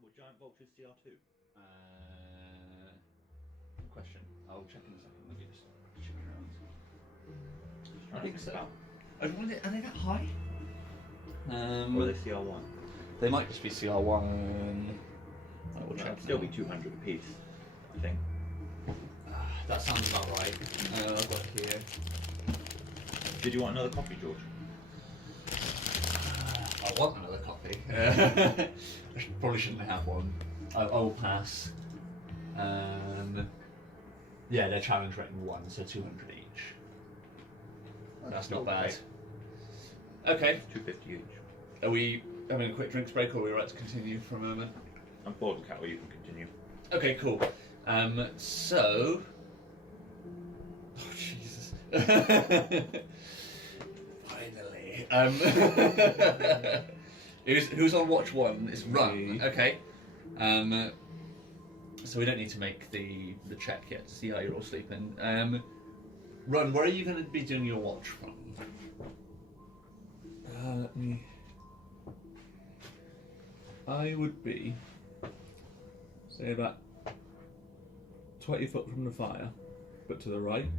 Were giant vultures CR2? Good question. I'll check in a second. Let me just check around. Just I trying think to so. about- Are they that high? Or are they CR1? They might just be CR1. I will check. That'd still be 200 apiece, I think. That sounds about right. I've got it here. Did you want another copy, George? I want another copy. I probably shouldn't have one. I will pass. Yeah, they're challenge rating 1, so 200 each. That's not bad. Okay. 250 each. Are we having a quick drinks break, or are we right to continue for a moment? I'm bored with Cattle, you can continue. Okay, cool. So... Oh, Jesus. Finally. Who's on watch 1? It's Run. Okay. So we don't need to make the check yet to see how you're all sleeping. Run, where are you going to be doing your watch from? Let me... I would be, say, about 20 foot from the fire, but to the right.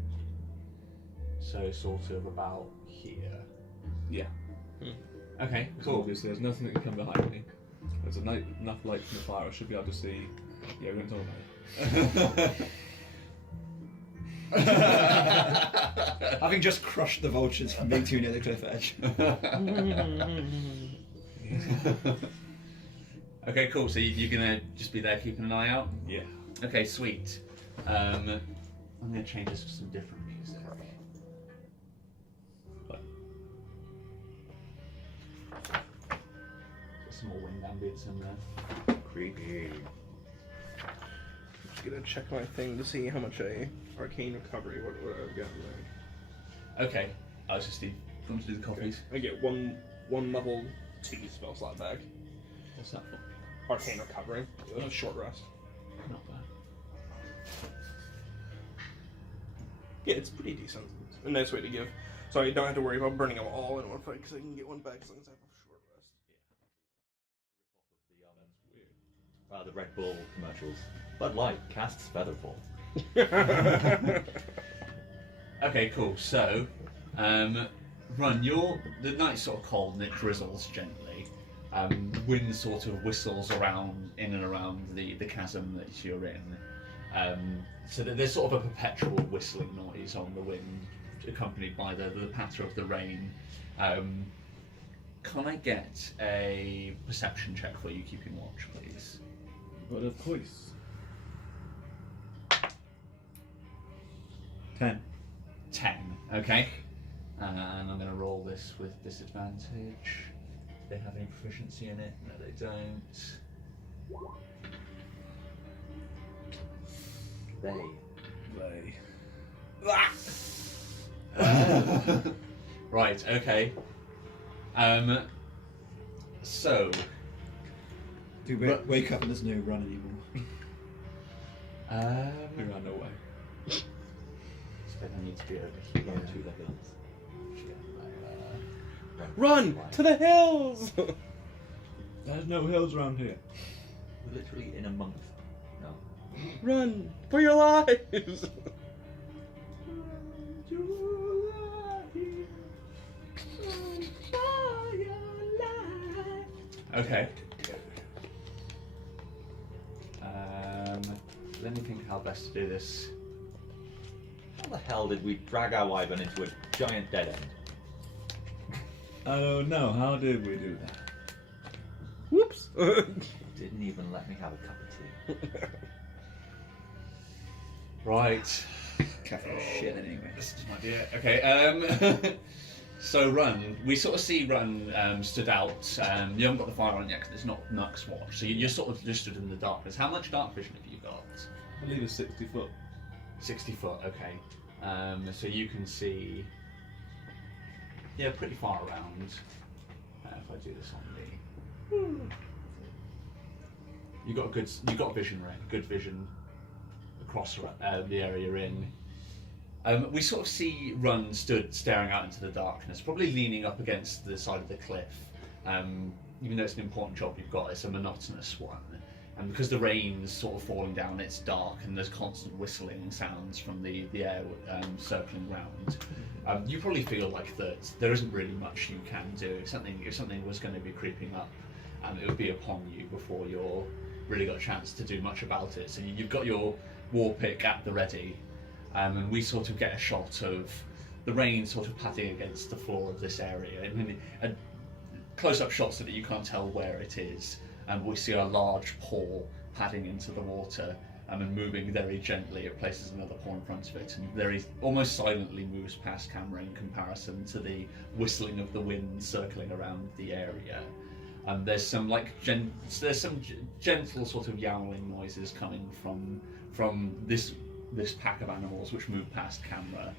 So sort of about here. Yeah. Okay, So cool. obviously there's nothing that can come behind me. There's enough light from the fire, I should be able to see... Yeah, we're going to talk about it. Having just crushed the vultures from being too near the cliff edge. Okay, cool. So you're gonna just be there keeping an eye out? Yeah. Okay, sweet. I'm gonna change this to some different music. Get some more wind ambience in there. Creepy. Just gonna check my thing to see how much arcane recovery, what I've got there. Okay. I was just going to do the copies. I get one level 2 spell slot back. What's that for? Arcane recovery. Short rest. Not bad. Yeah, it's pretty decent. It's a nice way to give. So I don't have to worry about burning them all in one fight because I can get one back as long as I have a short rest. The Red Bull commercials. Bud Light casts Featherfall. Okay, cool. So, Run, the night's sort of cold and it drizzles gently. Wind sort of whistles in and around the chasm that you're in. So that there's sort of a perpetual whistling noise on the wind, accompanied by the patter of the rain. Can I get a perception check for you keeping watch, please? But of course. 10. 10, okay. And I'm going to roll this with disadvantage. Do they have any proficiency in it? No, they don't. Right, okay. So... Do we wake up and there's no Run anymore? We ran away. So I need to be over here to the hills. Run to the hills! There's no hills around here. We're literally in a month. No. Run for your lives! Okay. Let me think how best to do this. How the hell did we drag our wyvern into a giant dead end? Oh no, how did we do that? Whoops! Didn't even let me have a cup of tea. Right. Cafe shit anyway. This is my idea. Okay. So Run, we sort of see Run stood out. You haven't got the fire on yet because it's not Nux watch. So you're sort of just stood in the darkness. How much dark vision have you got? I believe it's 60 foot. 60 foot. Okay. So you can see. Yeah, pretty far around. If I do this on the. You got vision, right? Good vision across the area you're in. We sort of see Run stood staring out into the darkness, probably leaning up against the side of the cliff, even though it's an important job you've got, it's a monotonous one. And because the rain's sort of falling down, it's dark and there's constant whistling sounds from the air circling around. You probably feel like that there isn't really much you can do. If something was going to be creeping up, it would be upon you before you're really got a chance to do much about it. So you've got your war pick at the ready, and we sort of get a shot of the rain sort of patting against the floor of this area. I mean, a close-up shot so that you can't tell where it is. And we see a large paw padding into the water and moving very gently. It places another paw in front of it and very almost silently moves past camera in comparison to the whistling of the wind circling around the area. And there's some gentle sort of yowling noises coming from this pack of animals which move past camera.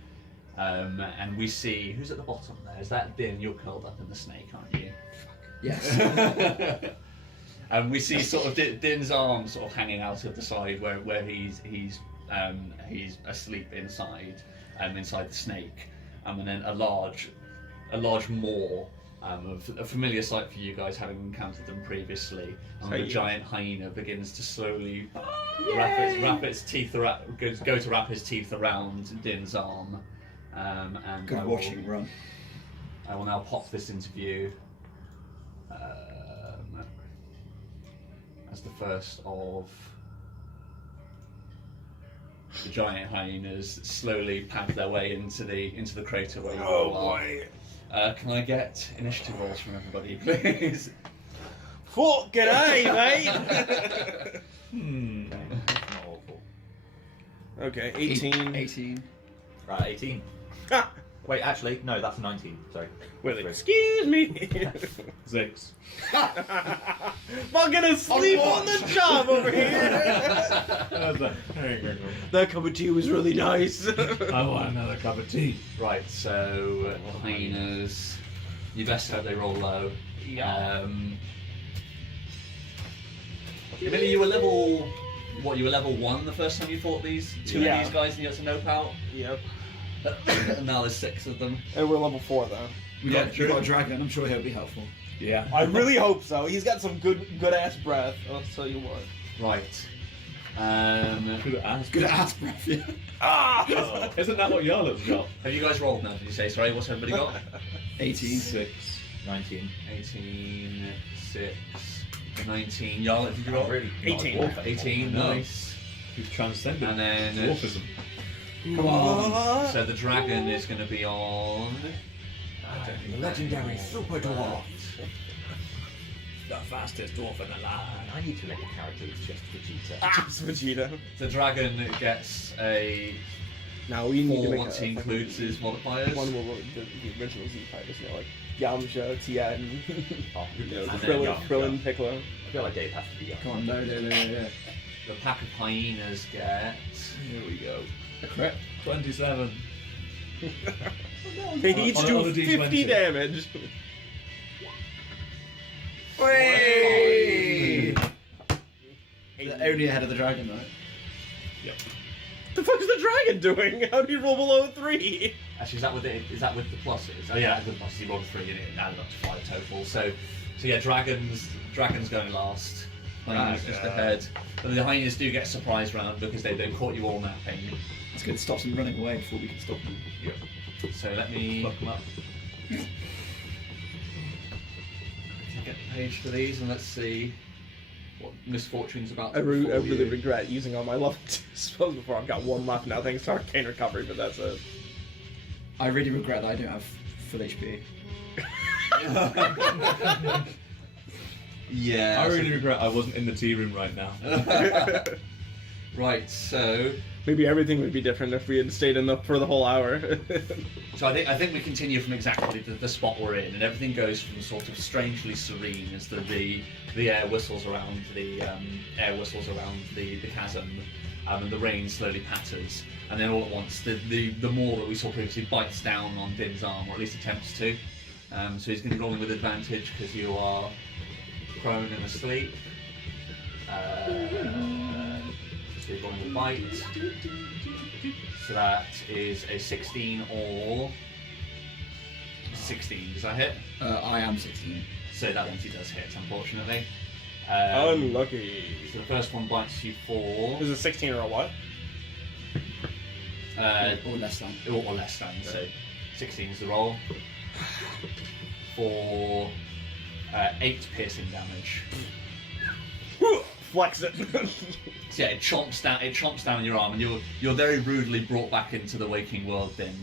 And we see who's at the bottom there. Is that Din? You're curled up in the snake, aren't you? Yes. And we see sort of Din's arm sort of hanging out of the side where he's asleep inside the snake, and then a large maw, a familiar sight for you guys having encountered them previously. And the giant hyena begins to slowly wrap its teeth around, go to wrap his teeth around Din's arm. And Good watching run. I will now pop this into view. As the first of the giant hyenas slowly pad their way into the crater where you all are. Can I get initiative rolls from everybody, please? Fucking A, mate! Not awful. Okay, 18. 18. Right, 18. Ah! Wait, actually, no, that's 19. Sorry. Wait, Three. excuse me. 6. Fucking asleep on the job over here. That cup of tea was really nice. I want another cup of tea. Right, so hyenas. You best hope they roll low. Maybe you were level. What? You were level 1 the first time you fought these two of these guys, and you had to nope out. Yep. And now there's 6 of them. And we're level 4 though. We got a dragon. I'm sure he'll be helpful. Yeah. I really hope so. He's got some good ass breath. I'll tell you what. Right. Good ass. Good ass breath. Yeah. Ah! Isn't that what Yarla's got? Have you guys rolled now? Did you say? Sorry, what's everybody got? 18. 6. 19. 18, 6, 19. Yarla, did you roll? Really? 18. 18, nice. You've transcended And then dwarfism. Come on. so the dragon is going to be on. The legendary Super Dwarf. The fastest dwarf in the land. I need to make a character that's just Vegeta. Just Vegeta. The dragon gets a Now we need to 4 make once he includes his modifiers. one where the original Z fighters, you know, like Yamcha, Tien, Oh, you know, and then Krillin, Piccolo. I feel like Dave has to be young. Come on, no. The pack of hyenas get. Here we go. A crit. 27. They each on do a 50 D20. damage. Whey! Only ahead of the dragon, right? Yep. The fuck's the dragon doing? How do you roll below 3? Actually, is that with the pluses? Oh yeah, with the pluses. He rolled 3 and it added up to 5 total. So yeah, dragons going last. Hyenas just ahead. But the hyenas do get a surprise round because they caught you all napping. It's good to stop them running away before we can stop them. So let me Fuck them up. get the page for these and let's see what misfortune's about I to really befall you. regret using all my level 2 spells before. I've got 1 left now thanks to Arcane Recovery, but that's it. I really regret that I don't have full HP. Yeah. I really regret I wasn't in the tea room right now. Right, so Maybe everything would be different if we had stayed in for the whole hour. I think we continue from exactly the spot we're in, and everything goes from sort of strangely serene as the air whistles around the chasm, and the rain slowly patters, and then all at once the maw that we saw previously bites down on Din's arm, or at least attempts to. So he's going to be rolling with advantage because you are prone and asleep. So he's rolling with bite. So that is a 16 or 16. Does that hit? I am 16. So that one does hit, unfortunately. Unlucky. So the first one bites you for Is it 16 or a what? Or less than. or less than. So 16 is the roll for 8 piercing damage. Flex it. So yeah, it chomps down on your arm, and you're very rudely brought back into the waking world. Then,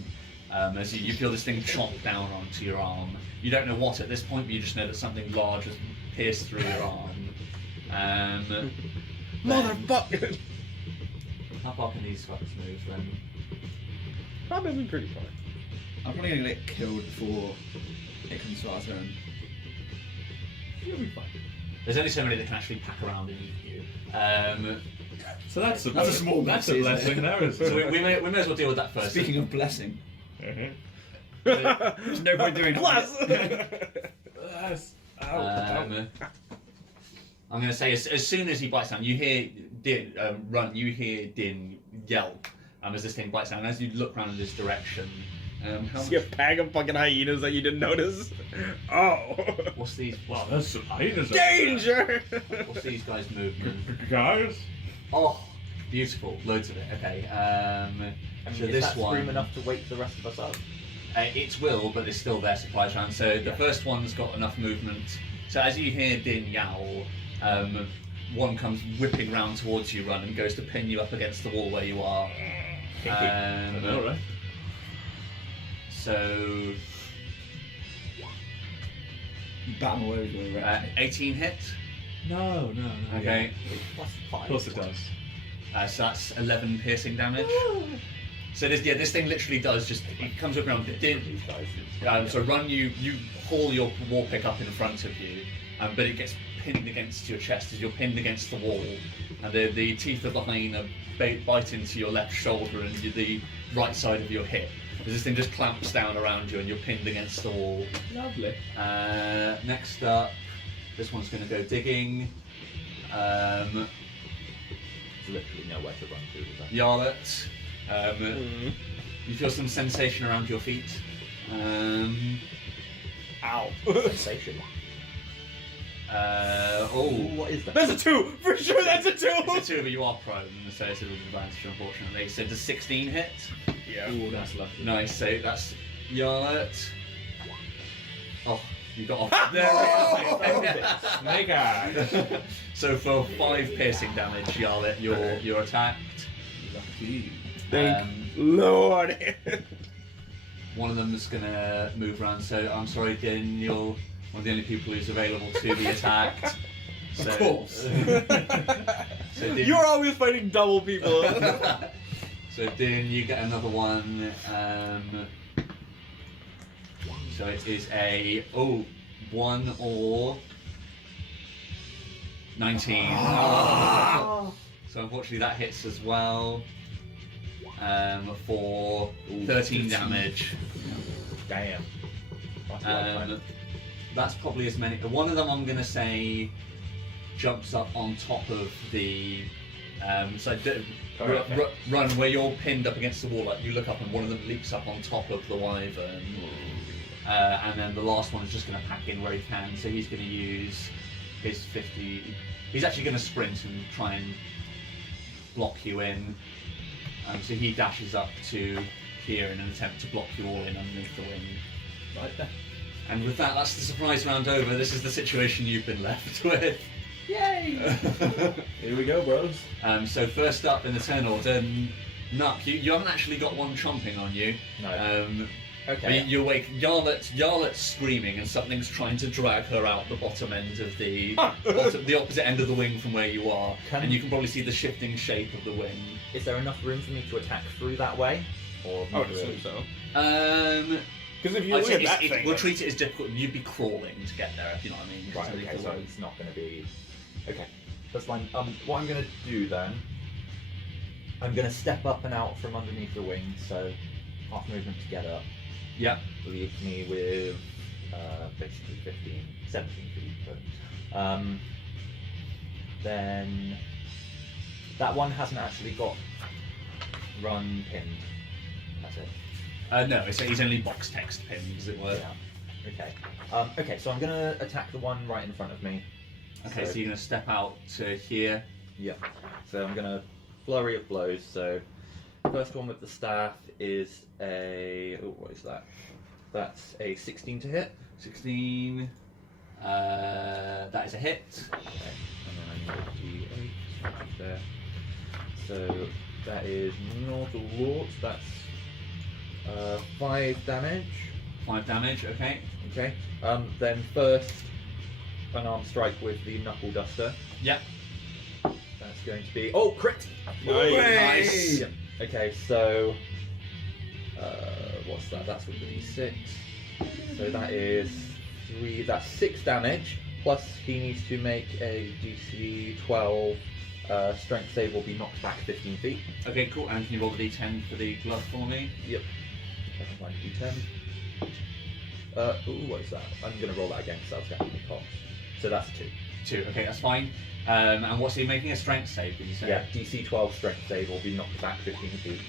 as you feel this thing chomp down onto your arm. You don't know what at this point, but you just know that something large has pierced through your arm. Motherfucker. How far can these fuckers move then? Probably pretty far. I'm probably gonna get killed before it comes to our turn. You'll be fine. There's only so many that can actually pack around and eat you. So that's a small that's a mercy, isn't blessing it? there, isn't So it? we may as well deal with that first. Speaking of blessing, Mhm. there's no point doing Bless. Yes. I'm going to say as soon as he bites down, you hear Din run. You hear Din yelp as this thing bites down. And as you look around in this direction, how See a much, pack of fucking hyenas that you didn't notice? Oh. what's these? Wow, there's some hyenas. Danger! What's these guys' movement? Guys. Oh, beautiful, loads of it. Okay. So is this that one. scream enough to wake the rest of us up? It will, but there's still their surprise round. So the first one's got enough movement. So as you hear Din yowl, one comes whipping round towards you, Run, and goes to pin you up against the wall where you are. All right. So you bat them away with your erect. 18 hit. No. Okay. Of course it does. So that's 11 piercing damage. So this thing literally does just, it comes up around. So Run, you haul your war pick up in front of you, but it gets pinned against your chest as you're pinned against the wall, and the teeth of the hyena bite into your left shoulder and the right side of your hip. As this thing just clamps down around you and you're pinned against the wall. Lovely. Next up, this one's going to go digging. There's literally nowhere to run to, is there? Yarlet. You feel some sensation around your feet. Ow. Sensation. What is that? That's a 2! For sure that's a 2! It's a 2, but you are prone, so it's a little advantage, unfortunately. So does 16 hit? Yeah. Ooh, that's lucky. Nice, so that's Yarlet. Oh, you got off. There it is. Snake eyes. So for 5 piercing damage, Yarlet, you're attacked. Lucky. Thank Lord. One of them is going to move around, so I'm sorry, Din, you're one of the only people who's available to be attacked. So, Of course. So Din, You're always fighting double people. So Din, you get another one. So it is a 1 or 19. So unfortunately that hits as well. For 13 damage. Damn. That's a lot of time. That's probably as many. One of them I'm gonna say jumps up on top of the. Run where you're pinned up against the wall. Like you look up and one of them leaps up on top of the wyvern, and then the last one is just gonna pack in where he can. So he's gonna use his 50. He's actually gonna sprint and try and block you in. So he dashes up to here in an attempt to block you all in underneath the wing. Right there. And with that, that's the surprise round over. This is the situation you've been left with. Yay! Here we go, bros. So first up in the turn order, Nuck, you haven't actually got one chomping on you. No. But Okay. you awake, Yarlet's screaming and something's trying to drag her out the bottom end of the opposite end of the wing from where you are. And you can probably see the shifting shape of the wing. Is there enough room for me to attack through that way? Or I would assume so. Because if you I'd look say at that thing, we'll treat it as difficult. You'd be crawling to get there, if you know what I mean. Right, It's okay, so underneath it's not going to be... Okay, that's fine. What I'm going to do then... I'm going to step up and out from underneath the wing, so half movement to get up. Yeah. Leaves me with basically 17 feet. But, then... That one hasn't actually got run pinned. That's it. No, he's only box text pinned, as it were. Okay. Okay, so I'm gonna attack the one right in front of me. Okay, so you're going to step out to here. Yep. So I'm gonna flurry of blows. So first one with the staff is a what is that? That's a 16 to hit. 16. That is a hit. Okay. And then I need a D8 there. So that is not a lot. That's 5 damage. 5 damage, okay. Okay. Then first unarmed strike with the knuckle duster. Yep. That's going to be crit. Nice. Yep. Okay, so what's that? That's with the D6. So that is 3. That's 6 damage. Plus he needs to make a DC 12 strength save. Will be knocked back 15 feet. Okay, cool. And can you roll the d10 for the glove for me? Yep. Find D10. What is that? I'm going to roll that again because that was definitely top. So that's 2. 2. Okay, that's fine. And what's he making a strength save? Did you say? Yeah, DC 12 strength save will be knocked back 15 feet.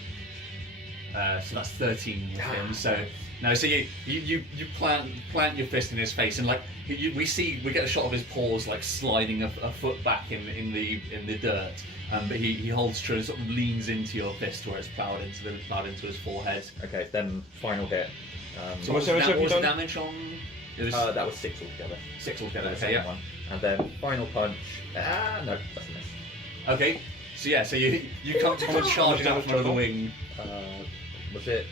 So that's 13 with him. So no, so you plant your fist in his face, and like we get a shot of his paws like sliding a foot back in the dirt. But he holds true and sort of leans into your fist where it's ploughed into his forehead. Okay, then final hit. So what was the damage on? It was that was 6 altogether. 6 altogether. The Okay, second yeah. one. And then final punch. No, that's a miss. Okay, so yeah, so you come charging out from the wing. Was it?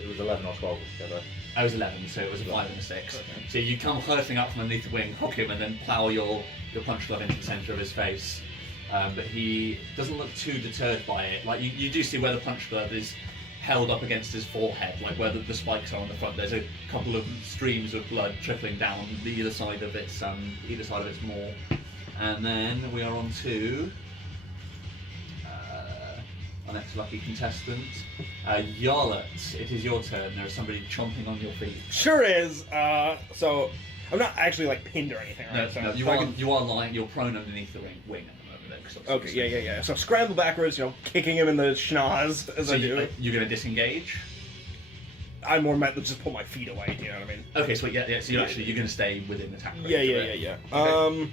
It was 11 or 12 altogether. I was 11, so it was a 5 and a 6. Okay. So you come hurtling up from underneath the wing, hook him, and then plough your punch glove into the centre of his face. But he doesn't look too deterred by it. Like you do see where the punch glove is held up against his forehead, like where the spikes are on the front. There's a couple of streams of blood trickling down either side of its maw. And then we are on to our next lucky contestant, Yarlet. It is your turn. There is somebody chomping on your feet. Sure is. So I'm not actually like pinned or anything, right? No, you are lying. You're prone underneath the wing at the moment. Okay, yeah. So scramble backwards, kicking him in the schnoz as I do. You're going to disengage. I more meant to just pull my feet away. Do you know what I mean? Okay, so yeah. So you're going to stay within attack range. Yeah. Okay.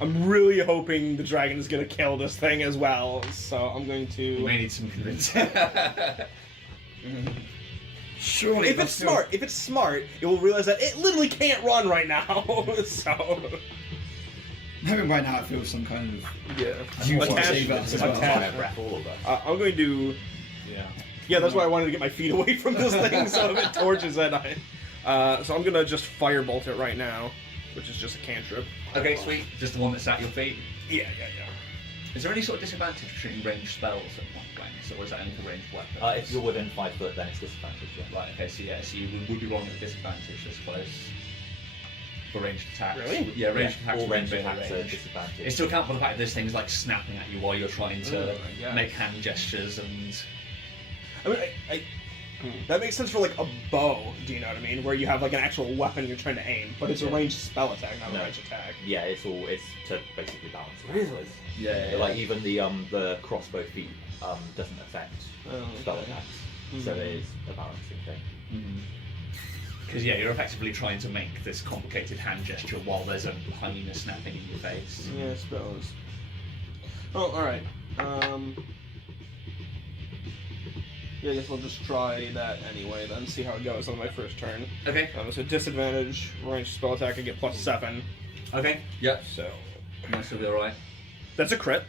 I'm really hoping the dragon is going to kill this thing as well. So I'm going to. You may need some convincing. Surely. If it's smart, it will realize that it literally can't run right now. So. Having right now, I feel some kind of Attachment. Breath all over. I'm going to. Yeah, that's why I wanted to get my feet away from this thing, so if it torches it, so I'm gonna just firebolt it right now, which is just a cantrip. Okay, sweet. Just the one that's at your feet. Yeah. Is there any sort of disadvantage between ranged spells at point blanks, or is that only for ranged weapons? If you're within 5 foot, then it's disadvantage. Yeah. Right. Okay. So you would be rolling at disadvantage this close for ranged attacks. Really? Yeah, ranged attacks. All ranged within attacks are range. disadvantage. It's to account for the fact that this thing's like snapping at you while you're trying to yeah. make hand gestures and. I mean, that makes sense for like a bow. Do you know what I mean? Where you have like an actual weapon you're trying to aim, but it's a ranged spell attack, not a ranged attack. Yeah, it's to basically balance. Really? Yeah. Like even the crossbow feat doesn't affect spell attacks, so it is a balancing thing. Because you're effectively trying to make this complicated hand gesture while there's a hyena snapping in your face. Yeah, I suppose. Oh, all right. Yeah, I guess we'll just try that anyway, then see how it goes on my first turn. Okay. So disadvantage, ranged spell attack, I get +7. Okay. Yep. So Nice, will be alright. that's a crit.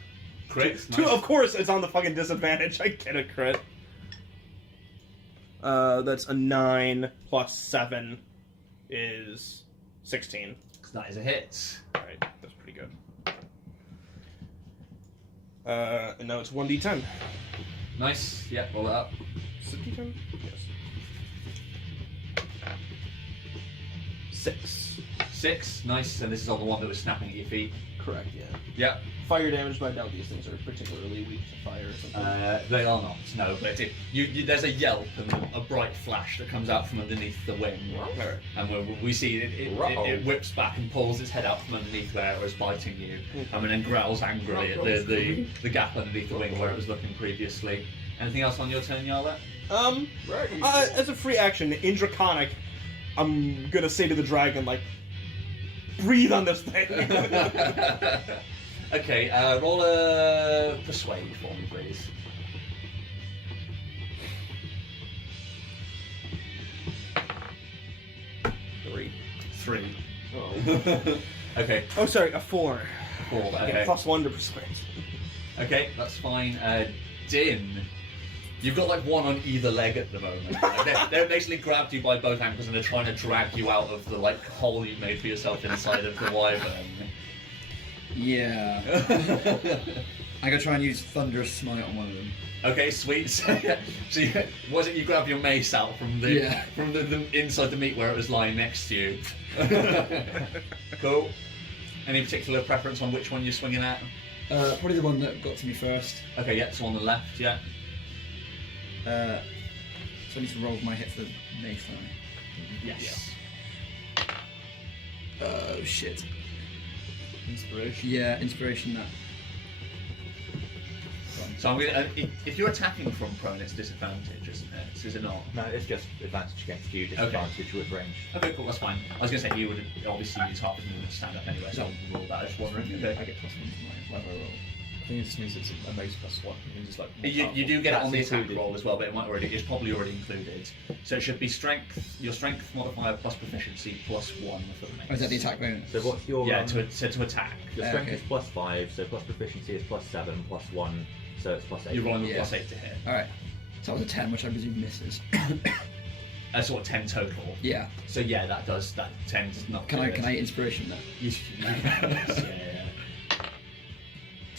Crit. Two, Nice. of course, it's on the fucking disadvantage. I get a crit. That's a 9 plus 7 is 16. That is a hit. Alright, that's pretty good. And now it's 1d10. Nice. Yeah, roll it up. Is it d10? Yes. 6. 6. Nice. And this is on the one that was snapping at your feet. Correct, yeah. Yeah. Fire damage, but I doubt these things are particularly weak to fire or something. They are not. No, but there's a yelp and a bright flash that comes out from underneath the wing, and we see it whips back and pulls its head out from underneath where it was biting you, and then growls angrily at the gap underneath the wing where it was looking previously. Anything else on your turn, Yarla? As a free action in Draconic, I'm gonna say to the dragon, like, breathe on this thing. Okay, roll a persuade for me, please. Three. Oh. Okay. Oh, sorry, a 4. 4. Yeah, Okay. +1 to persuade. Okay, that's fine. Din, you've got like one on either leg at the moment. Like, they're basically grabbed you by both ankles and they're trying to drag you out of the like hole you made for yourself inside of the wyvern. Yeah. I'm gonna try and use Thunderous Smite on one of them. Okay, sweet. So was it you grab your mace out from the the inside the meat where it was lying next to you? Cool. Any particular preference on which one you're swinging at? Probably the one that got to me first. Okay, yeah, so on the left, yeah. So I need to roll my hit for the mace, don't I? Yes. Oh shit. Inspiration. Yeah, inspiration that. So I'm gonna, if you're attacking from prone, it's disadvantage, isn't it? Is it not? No, it's just advantage against you, disadvantage with range. Okay, cool, that's fine. I was going to say you would obviously use half of movement to stand up anyway, so I'll roll that. I was just wondering. I Okay. get +1 to my whatever I roll. I think it just means it's a mace +1. It means it's like. You do get it on the That's attack included. roll as well, but it's probably already included. So it should be strength, your strength modifier plus proficiency plus 1 for the mace. Oh, is that the attack bonus? So what's your Yeah, to attack. your strength okay. is +5, so plus proficiency is +7, +1, so it's +8. You're rolling with Yeah. plus 8 to hit. Alright. So that was a 10, which I presume misses. Sort of 10 total. Yeah. So yeah, that 10 does not. Can do I it. can I inspiration that? Yeah.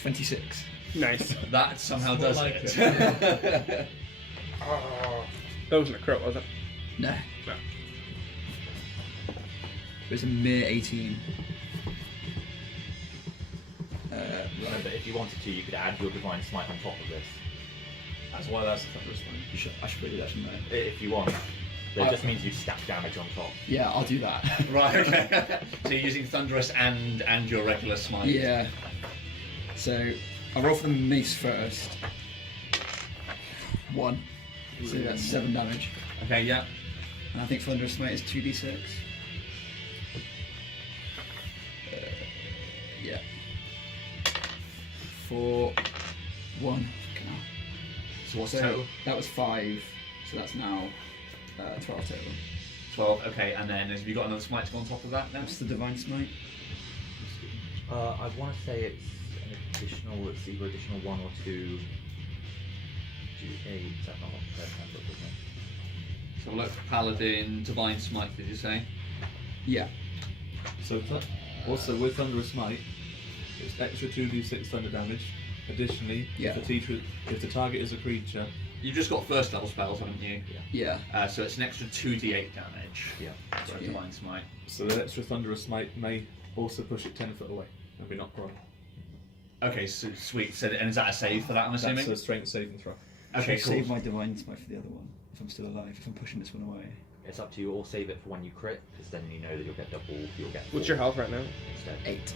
26. Nice. That somehow More does like it. That wasn't a crit, was it? No. No. It was a mere 18. No, but if you wanted to, you could add your divine smite on top of this. That's why that's the Thunderous one. I should probably do that, shouldn't I? If you want. But it just means you stack damage on top. Yeah, I'll do that. Right, okay. So you're using Thunderous and your regular smite. Yeah. So I'll roll for the mace first. 1. So that's 7 damage. Okay, yeah. And I think Thunderous Smite is 2d6. Yeah. 4, 1. Fucking hell. So what's So total? that was 5. So that's now 12 total. 12, okay, and then have you got another smite to go on top of that then? What's the Divine Smite? I want to say it's an additional, it's either additional 1 or 2 G8. That's not what that's what it So look, Paladin, Divine Smite, did you say? Yeah. So also with Thunderous Smite, it's extra 2d6 thunder damage. Additionally, Yeah. if the target is a creature, You've just got first level spells, haven't you? Yeah. So it's an extra 2d8 damage. Yeah. For a Yeah. Divine Smite. so the extra Thunderous Smite may also push it 10 foot away and be knocked prone. Okay, so sweet. So, and is that a save for that, I'm assuming? That's a strength saving throw. Okay, Should I save cool. my Divine Smite for the other one if I'm still alive, if I'm pushing this one away. It's up to you, or save it for when you crit, because then you know that you'll get double, you'll get What's 4 your health right now? instead. 8.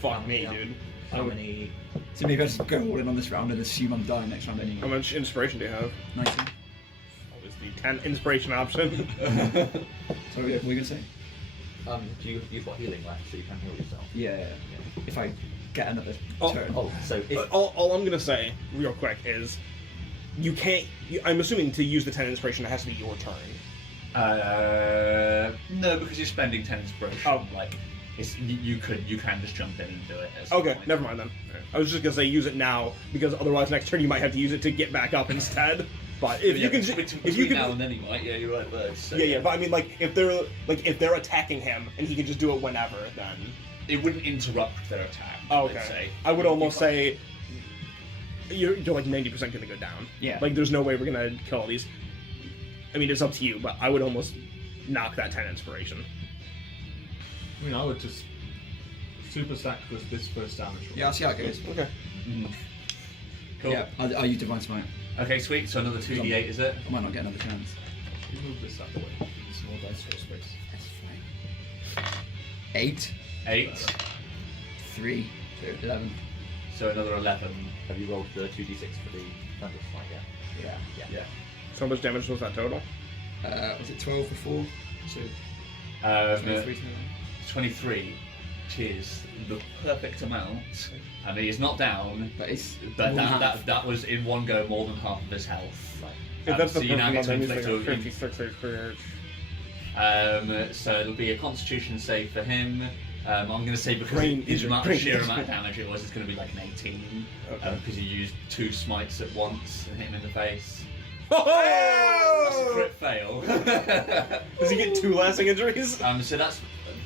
Fuck me, Yeah. dude. How many? So maybe I just go all in on this round and assume I'm dying next round How anyway. much inspiration do you have? 19. Obviously, 10 inspiration option. So what were you going to say? You've got healing left, so you can heal yourself. Yeah. If I get another Oh, turn. Oh, so if all I'm gonna say, real quick, is you can't. I'm assuming to use the 10 inspiration, it has to be your turn. No, because you're spending 10 inspiration. Oh. Like, you can just jump in and do it. at some Okay, point. never mind then. I was just gonna say use it now because otherwise next turn you might have to use it to get back up instead. But if Yeah, you can, between if you now can, and then he might. Yeah, you're right there. So, yeah. But I mean, like if they're attacking him and he can just do it whenever, then It wouldn't interrupt their attack. oh, I'd okay. say. I would almost say you're like 90% gonna go down. Yeah. Like there's no way we're gonna kill all these. I mean, it's up to you, but I would almost knock that 10 inspiration. I mean, I would just super stack this first damage roll. Yeah, I'll see how it goes. Okay. Cool. Yeah, I'll use Divine Smite. Okay, sweet. So another 2d8, is it? I might not get another chance. You move this out the way. It's more dice roll space. That's fine. 8, 8. 3, so 11. So another 11. have you rolled the 2d6 for the thunder smite yet? Yeah. Yeah. So how much damage was that total? Was it 12 before? So 23 total. 23, which is the perfect amount. I mean, he's not down, But it's but more than half. that was in one go more than half of his health. If that's So the you now get perfect to one, inflict then he's like 56 HP. So it'll be a Constitution save for him. I'm going to say because Brain his injury, amount, brain sheer amount of injury. damage it was, it's going to be like an 18. Okay. Because you used 2 smites at once and hit him in the face. Oh! That's a crit fail. Does he get 2 lasting injuries?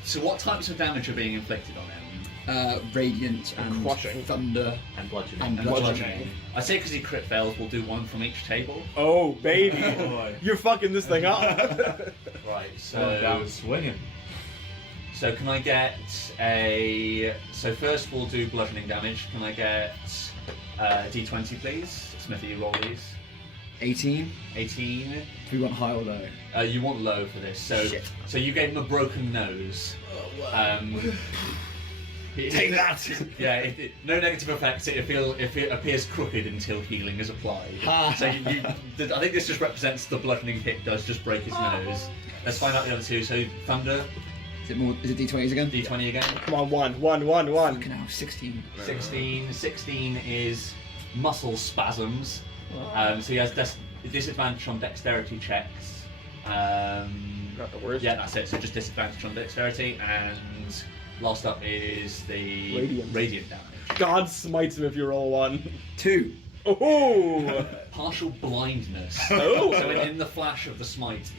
So what types of damage are being inflicted on him? Radiant and Crushing. thunder. And bludgeoning. And And bludgeoning. I'd say because he crit fails, we'll do 1 from each table. Oh, baby. Boy. You're fucking this thing up. Right, Going down so... swinging. So can I get a... So first we'll do bludgeoning damage. Can I get D20 please? Smithy, you roll these. 18. 18. Do we want high or low? You want low for this. So Shit. so you gave him a broken nose. Take that! Yeah, no negative effects. It appears crooked until healing is applied. So I think this just represents the bludgeoning hit does just break his nose. Let's find out the other 2. So thunder, Is it D20s again? D20 again. Come on, 1. Fucking hell, 16. 16 is muscle spasms. So he has disadvantage on dexterity checks. Not the worst. Yeah, that's it. So just disadvantage on dexterity, and last up is the radiant damage. God smites him if you roll 1. 2. Oh! Partial blindness. Oh. So in the flash of the smite,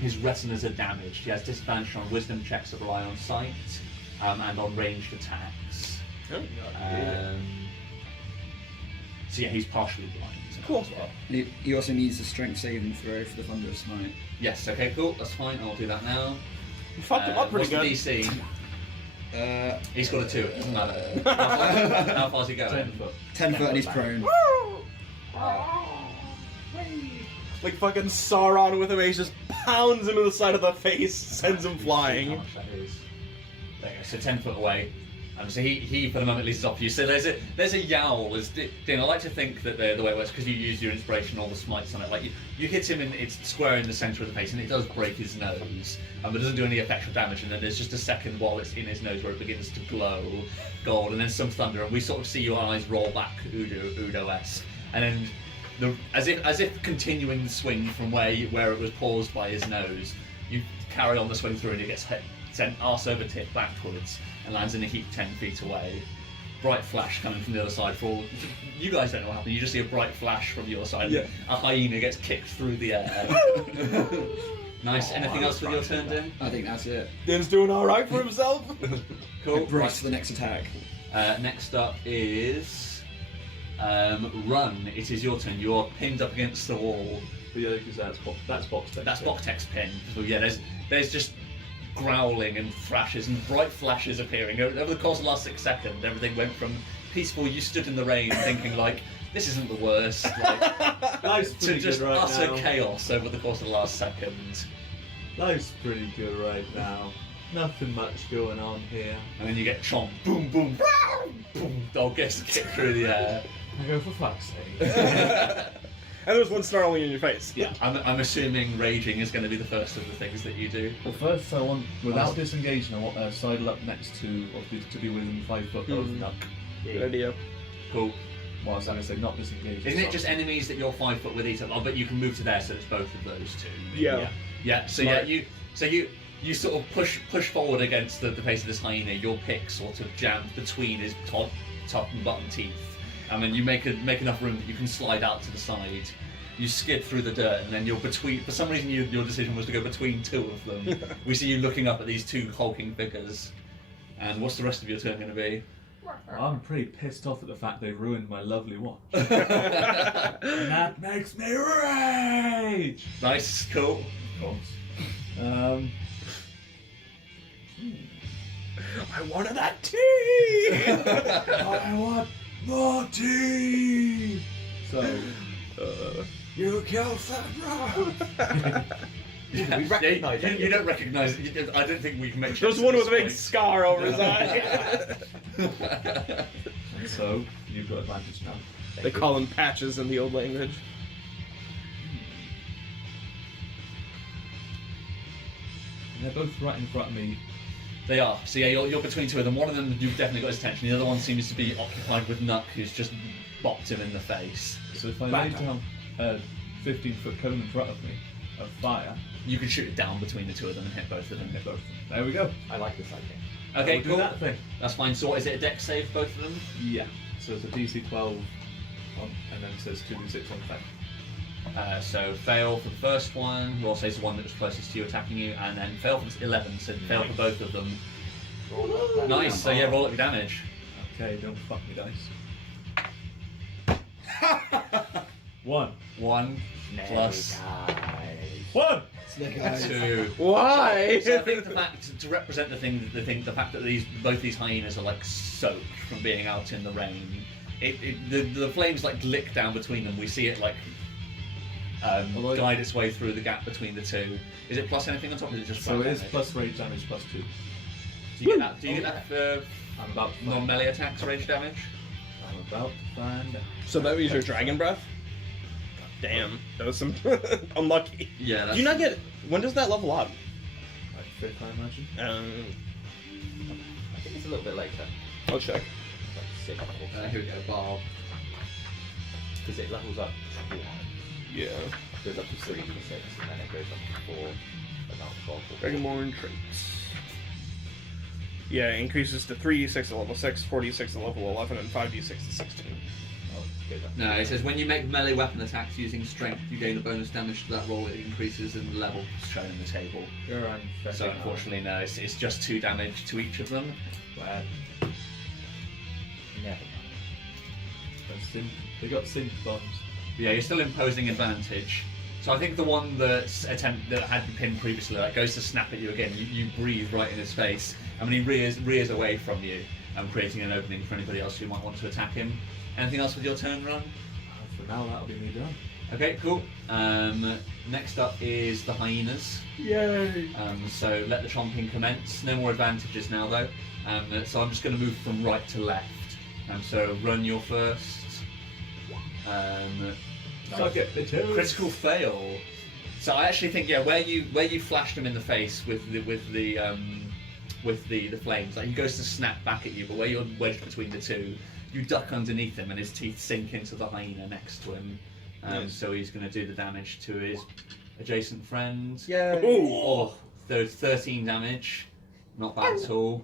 his retinas are damaged. He has disadvantage on wisdom checks that rely on sight, and on ranged attacks. So yeah, he's partially blind. Cool. As well. He also needs a strength saving throw for the thunderous smite. Yes, okay, cool, that's fine, I'll do that now. You fucked him up pretty what's good. the DC? He's got a 2, it doesn't matter. How far's he going? 10 foot. 10 foot and he's prone. Like fucking Sauron with him, he just pounds him in the side of the face, sends him How flying. much that is. There you go, so 10 foot away. So he for the moment leads off you. So there's a yowl. Dean, I like to think that the way it works, because you use your inspiration, all the smites on it. Like you hit him and it's square in the centre of the face, and it does break his nose, but it doesn't do any effectual damage. And then there's just a second while it's in his nose where it begins to glow gold, and then some thunder, and we sort of see your eyes roll back, Udo-esque, and then as if continuing the swing from where it was paused by his nose, you carry on the swing through, and it gets sent arse over tip backwards and lands in a heap 10 feet away. Bright flash coming from the other side. For all you guys don't know what happened. You just see a bright flash from your side. Yeah. A hyena gets kicked through the air. Nice. Anything else with your turn, Din? I think that's it. Din's doing alright for himself. Cool. Brace for the next attack. Next up is Run. It is your turn. You're pinned up against the wall. But yeah, because that's box text. That's Boktek's pin. So yeah, there's just growling and thrashes and bright flashes appearing. Over the course of the last 6 seconds, everything went from peaceful, you stood in the rain thinking like, this isn't the worst, like, Life's to pretty just good right utter now. chaos over the course of the last second. Life's pretty good right now. Nothing much going on here. And then you get chomp, boom, boom, boom, dog gets kicked through the air. I go for fuck's sake. And there's one snarling in your face. Yeah, I'm assuming raging is going to be the first of the things that you do. Well, first I want, without disengaging, I want sidle up next to, or to be within 5 foot of Nuck. Good idea. Cool. Well, I was going to say not disengaging. Isn't it just enemies that you're 5 foot with each other? Oh, but you can move to there, so it's both of those two. Yeah. Yeah. So Right. you sort of push forward against the face of this hyena. Your pick sort of jammed between his top and bottom teeth, and then you make enough room that you can slide out to the side. You skid through the dirt, and then you're between. For some reason, your decision was to go between 2 of them. We see you looking up at these 2 hulking figures. And what's the rest of your turn going to be? I'm pretty pissed off at the fact they ruined my lovely watch. And that makes me rage! Nice, cool. Of course. I wanted that tea! I want more tea! So, you killed Sabra! Yeah, We recognise it. you don't recognise it. I don't think we can make sure. There's one with a big scar over his eye. And so, you've got advantage now. They call them patches in the old language. They're both right in front of me. They are. So yeah, you're between two of them. One of them, you've definitely got his attention. The other one seems to be occupied with Nuck, who's just bopped him in the face. So if I lay down a 15-foot cone in front of me of fire, You can shoot it down between the two of them and hit both of them. hit both of them. There we go. I like this idea. Okay, We'll do cool. that thing. That's fine. So what is it? A dex save, both of them? Yeah. So it's a DC 12 on, and then it says 2d6 on fail. So fail for the first one. Roll saves the one that was closest to you attacking you, and then fail for 11. So fail for both of them. Nice. So yeah, roll up your damage. Okay, don't fuck me, dice. 1. 1 plus One! Snake eyes. 2. Why? So I think the fact to represent the fact that both these hyenas are like soaked from being out in the rain. The flames like lick down between them. We see it like guide its way through the gap between the two. Is it plus anything on top? Or is it just So flat it is damage? plus rage damage plus 2. Do you get that? Do you get that for I'm about to find non-melee attacks rage damage? I'm about to find out. So that was your dragon breath? Damn, that was some unlucky. Yeah. That's... Do you not get? When does that level up? Like 5th, I imagine. I think it's a little bit later. I'll check. Like 6 or here we go, Bob. because it levels up 1. Yeah. Goes up to 3 to 6, and then it goes up to 4, about 12. Dragonborn traits. Yeah, it increases to 3d6 at level 6, 4d6 at level 11, and 5d6 to 16. Oh, good. No, it says when you make melee weapon attacks using strength, you gain a bonus damage to that roll. It increases in the level shown in the table. You're on So unfortunately, no, it's just 2 damage to each of them. Well, never mind. They got synth bombs. Yeah, you're still imposing advantage. So I think the one that had been pinned previously, like, goes to snap at you again. You breathe right in his face. I mean, he rears away from you, creating an opening for anybody else who might want to attack him. Anything else with your turn, Ron? For now, that'll be me done. Okay, cool. Next up is the hyenas. Yay! So let the chomping commence. No more advantages now, though. So I'm just going to move from right to left. So run your first. Suck it, bitches. Critical fail. So I actually think, yeah, where you flashed him in the face with the flames, like he goes to snap back at you, but where you're wedged between the two, you duck underneath him and his teeth sink into the hyena next to him. So he's going to do the damage to his adjacent friend. Yeah. Ooh. Oh, 13 damage. Not bad at all.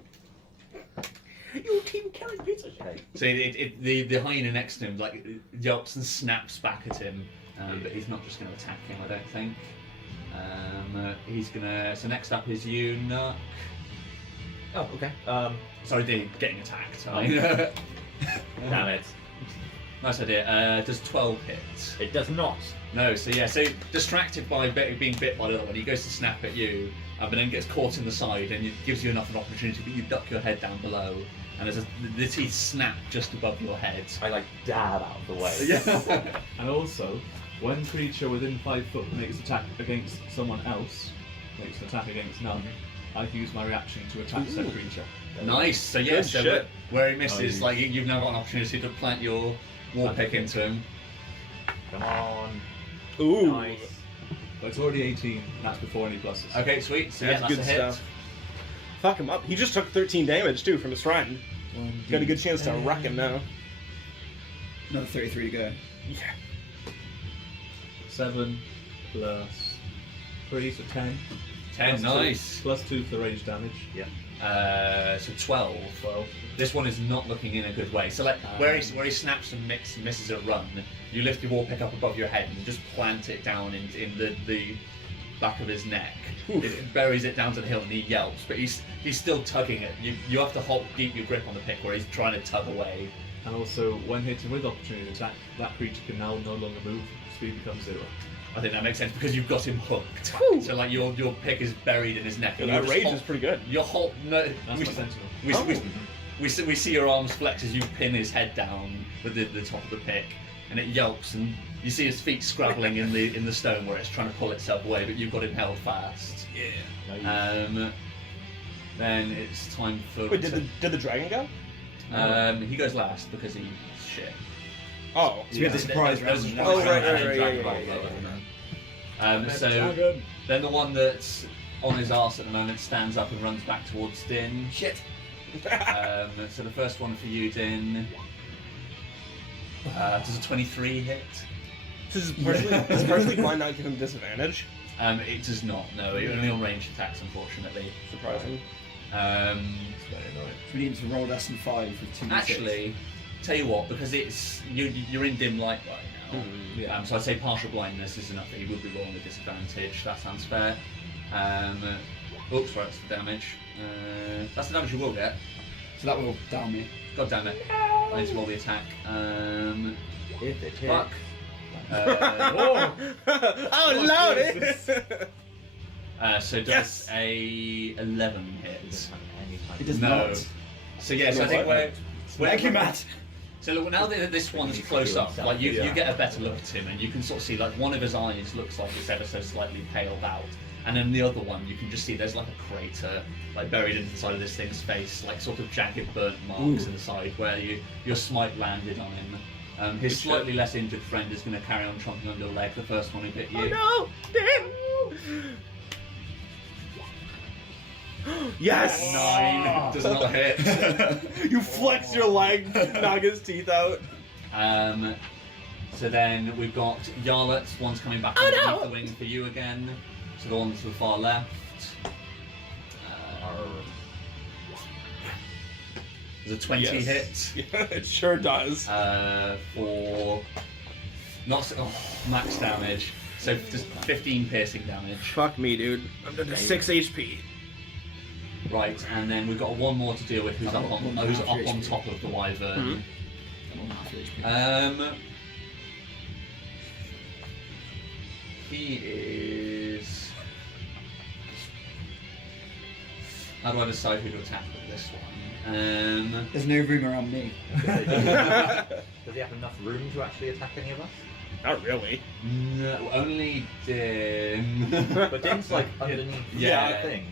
Your team carries pizza shake. So the hyena next to him like yelps and snaps back at him, but he's not just going to attack him, I don't think. He's gonna. So next up is you, Nuck. Oh, okay. Sorry, getting attacked. Damn it. Nice idea. Does 12 hit? It does not. No. So yeah. So distracted by being bit by the other one, he goes to snap at you, but then gets caught in the side, and it gives you enough of an opportunity. But you duck your head down below, and the teeth snap just above your head. I like dab out of the way. Yeah. And also, when creature within 5 foot makes attack against someone else, makes an attack against none, I can use my reaction to attack said creature. Nice. So yeah. Good So shit. where he misses, Oh, like you've now got an opportunity to plant your war pick into him. Come on. Ooh. Nice. But it's already 18, and that's before any pluses. Okay, sweet. So yeah, That's that's good a hit. stuff. Fuck him up. He just took 13 damage too from his friend. Got a good chance to wreck him now. Another 33 to go. Yeah. 7 plus 3, so 10. 10, Plus nice. 2, plus 2 for range damage. Yeah. So 12. 12. This one is not looking in a good way. So like where he snaps and misses a run, you lift your war pick up above your head and you just plant it down in the back of his neck. It buries it down to the hill and he yelps, but he's still tugging it. You have to keep your grip on the pick where he's trying to tug away. And also, when hitting with opportunity attack, that creature can now no longer move. Speed becomes 0. I think that makes sense because you've got him hooked. So like your pick is buried in his neck. Yeah, you're that just rage is pretty good. Your whole no. That's my sentinel. We see your arms flex as you pin his head down with the top of the pick, and it yelps, and you see his feet scrabbling in the stone where it's trying to pull itself away, but you've got him held fast. Yeah. Then it's time for. Wait, did the dragon go? He goes last because he's shit. Oh. So we have the surprise round. Oh, right, and then yeah, Dragon yeah, Ball yeah, Blow. So then the one that's on his arse at the moment, stands up and runs back towards Din. Shit. So the first one for you, Din. Does a 23 hit? Does partially blind not give him disadvantage? It does not, no. It only on ranged attacks, unfortunately. Surprising. It's very annoying. So we need to roll less than 5 with 2 Actually, tell you what, because you're in dim light right now, Yeah. so I'd say partial blindness is enough that he would be rolling a disadvantage. That sounds fair. Oops, right, that's the damage. That's the damage you will get. So that will down me. God damn it. I need to roll the attack. If it hits. Fuck. Oh, loud! So does Yes! a 11 hit? It does No. not. So yeah, so I think Thank you, Matt. So look, now that this one's close up, like you get a better look at him, and you can sort of see like one of his eyes looks like it's ever so slightly paled out, and then the other one you can just see there's like a crater like buried inside of this thing's face, like sort of jagged burnt marks in the side where your smite landed on him. His slightly less injured friend is going to carry on chomping on your leg, the first one who hit you. Oh no! Damn! Yes! 9 does not hit. You flex your leg, knock his teeth out. So then we've got Yarlet, one's coming back underneath the wing for you again. So the one to the far left. There's a 20 hit. Yeah, it sure does. For max damage. So just 15 piercing damage. Fuck me, dude. I'm down to 6 HP. Right, and then we've got one more to deal with who's up on top of the wyvern. I'm on half HP. He is. How do I decide who to attack with this one? There's no room around me. Does he have enough room to actually attack any of us? Not really. No, only Din. But Din's like underneath Yeah. the thing.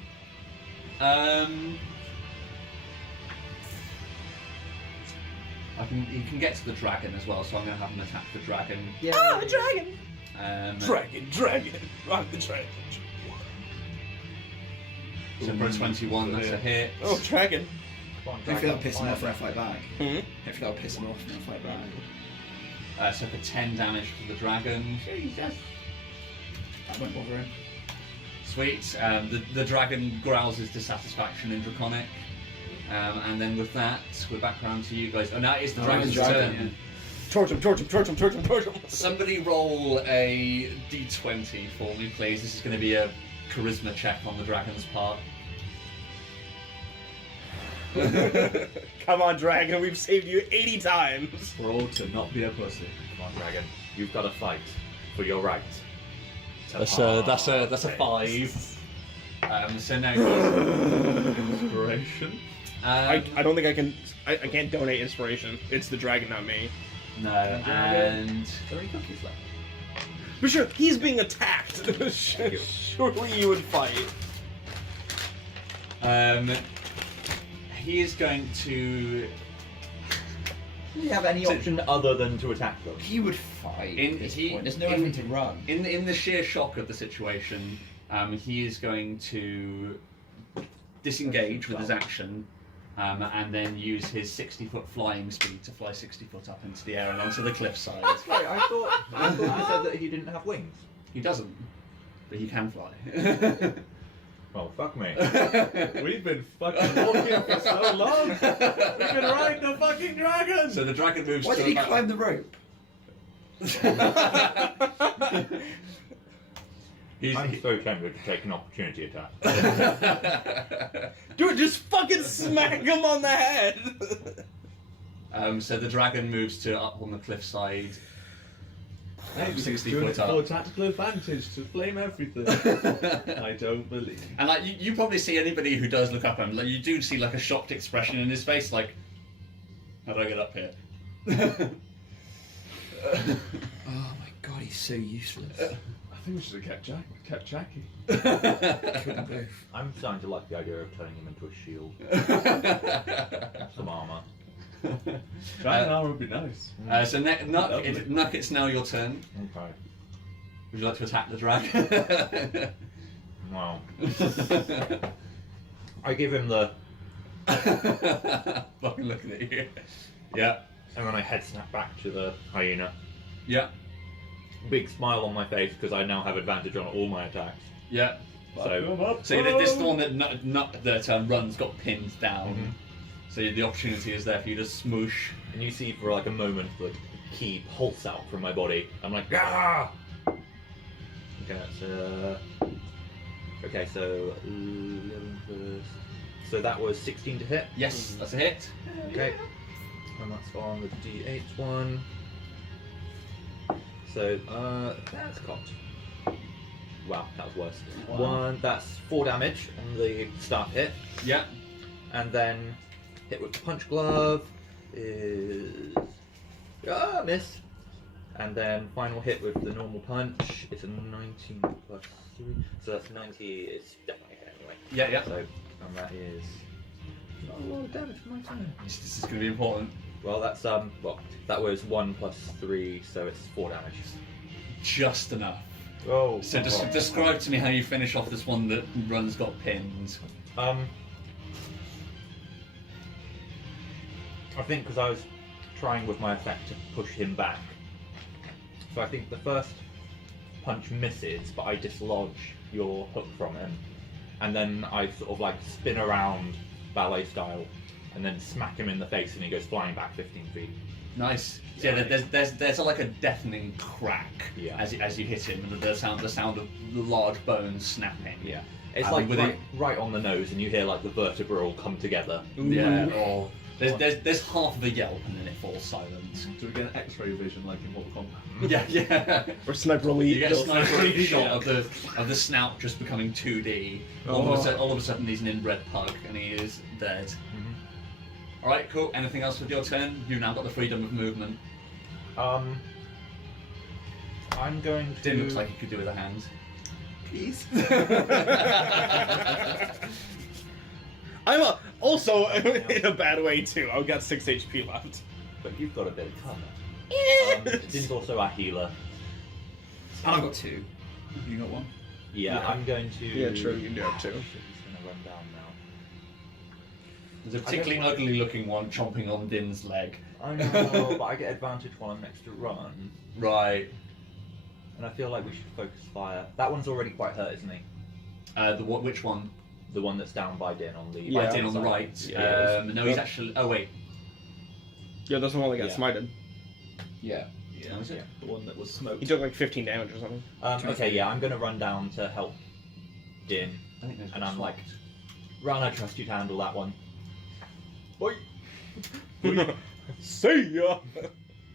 He can get to the dragon as well, so I'm going to have him attack the dragon. Yeah. Ah, the dragon! Dragon! Rock the dragon. So for a 21, that's a hit. Oh, dragon. Come on, Hopefully that'll piss him fire off when I fight back. Hmm? Hopefully that'll piss him off when I fight back. So for 10 damage to the dragon. That won't bother him. Sweet. The dragon growls his dissatisfaction in Draconic. And then with that, we're back around to you guys. Oh, now it's the dragon's turn. Torch him. Somebody roll a d20 for me, please. This is going to be a charisma check on the dragon's part. Come on, dragon, we've saved you 80 times. Roll to not be a pussy. Come on, dragon. You've got to fight for your right. That's a 5. So now Inspiration. I don't think I can't donate inspiration. It's the dragon, not me. no, and Is there any cookies left? For sure, he's being attacked. Surely you would fight. he is going to. Do you have any option other than to attack them? He would fight In- at this he- point. There's no in- way to run. In the sheer shock of the situation, he is going to disengage with his action, and then use his 60-foot flying speed to fly 60 foot up into the air and onto the cliffside. Wait, I thought you said that he didn't have wings. He doesn't, but he can fly. Well, fuck me. We've been fucking walking for so long. We can ride the fucking dragon. So the dragon moves Why to did he about- climb the rope? I'm so tempted to take an opportunity attack. Dude, just fucking smack him on the head. So the dragon moves to up on the cliffside. Maybe 60 doing foot it for up. tactical advantage to flame everything. I don't believe. And like you probably see anybody who does look up at him, like you do see like a shocked expression in his face, like, how do I get up here? Oh my god, he's so useless. I think we should have kept Jackie. Couldn't both. I'm starting to like the idea of turning him into a shield. Some armour. Dragon armor would be nice. So Nuck, it's now your turn. Okay. Would you like to attack the dragon? Wow. I give him the, Fucking looking at you. Yeah. and then I head snap back to the hyena. Yeah. Big smile on my face because I now have advantage on all my attacks. Yeah. So, This one that runs got pinned down. Mhm. So the opportunity is there for you to smoosh. and you see for like a moment the key pulse out from my body. I'm like, ah! Okay, that's okay, so 11 first. So that was 16 to hit. Yes, that's a hit. Okay, and that's on the D8 one. So that's cocked. Wow, that was worse. Wow. One, that's 4 damage on the start hit, Yeah. and then hit with the punch glove is miss. And then final hit with the normal punch. It's a 19 plus 3, so that's 90. It's definitely hit anyway. Yeah, yeah. So and that is not a lot of damage for my turn. This is going to be important. Well, that's well, that was 1 plus 3, so it's 4 damage. Just enough. Oh. So describe to me how you finish off this one that runs got pinned. I think because I was trying with my effect to push him back. So I think the first punch misses, but I dislodge your hook from him, and then I sort of like spin around ballet style, and then smack him in the face, and he goes flying back 15 feet. Nice. So yeah, there's like a deafening crack Yeah. as you hit him, and the sound of the large bones snapping. Yeah, it's And like with right on the nose, and you hear like the vertebra all come together. Yeah. Or there's half of a yelp, and then it falls silent. Do we get an X-ray vision like in Mortal Kombat? Yeah, yeah. Or Sniper Elite. You get a Just sniper 3D shot shot. of the snout just becoming 2D. All of a sudden he's an inbred pug and he is dead. Mhm. Alright, cool. Anything else with your turn? You've now got the freedom of movement. I'm going to. Din looks like he could do with a hand. Please. I'm also in a bad way too. I've got 6 HP left. But you've got a bit of cover. Din's also our healer. And I've got 2. You got 1? Yeah, Yeah. I'm going to. Yeah, true, you do have 2. Shit, he's gonna run down now. There's a particularly ugly looking one chomping on Din's leg. I know, but I get advantage while I'm next to run, Right. and I feel like we should focus fire. That one's already quite hurt, isn't he? Which one? The one that's down by Din on the Yeah. Din on the side. right. Yeah. No, he's actually. Oh wait. Yeah, that's the one that got Yeah. smited. Yeah. Yeah, Was it? the one that was smoked. He took like 15 damage or something. Okay, yeah, I'm gonna run down to help Din, I think there's and I'm like, Ran, I trust you to handle that one. Boy. See ya!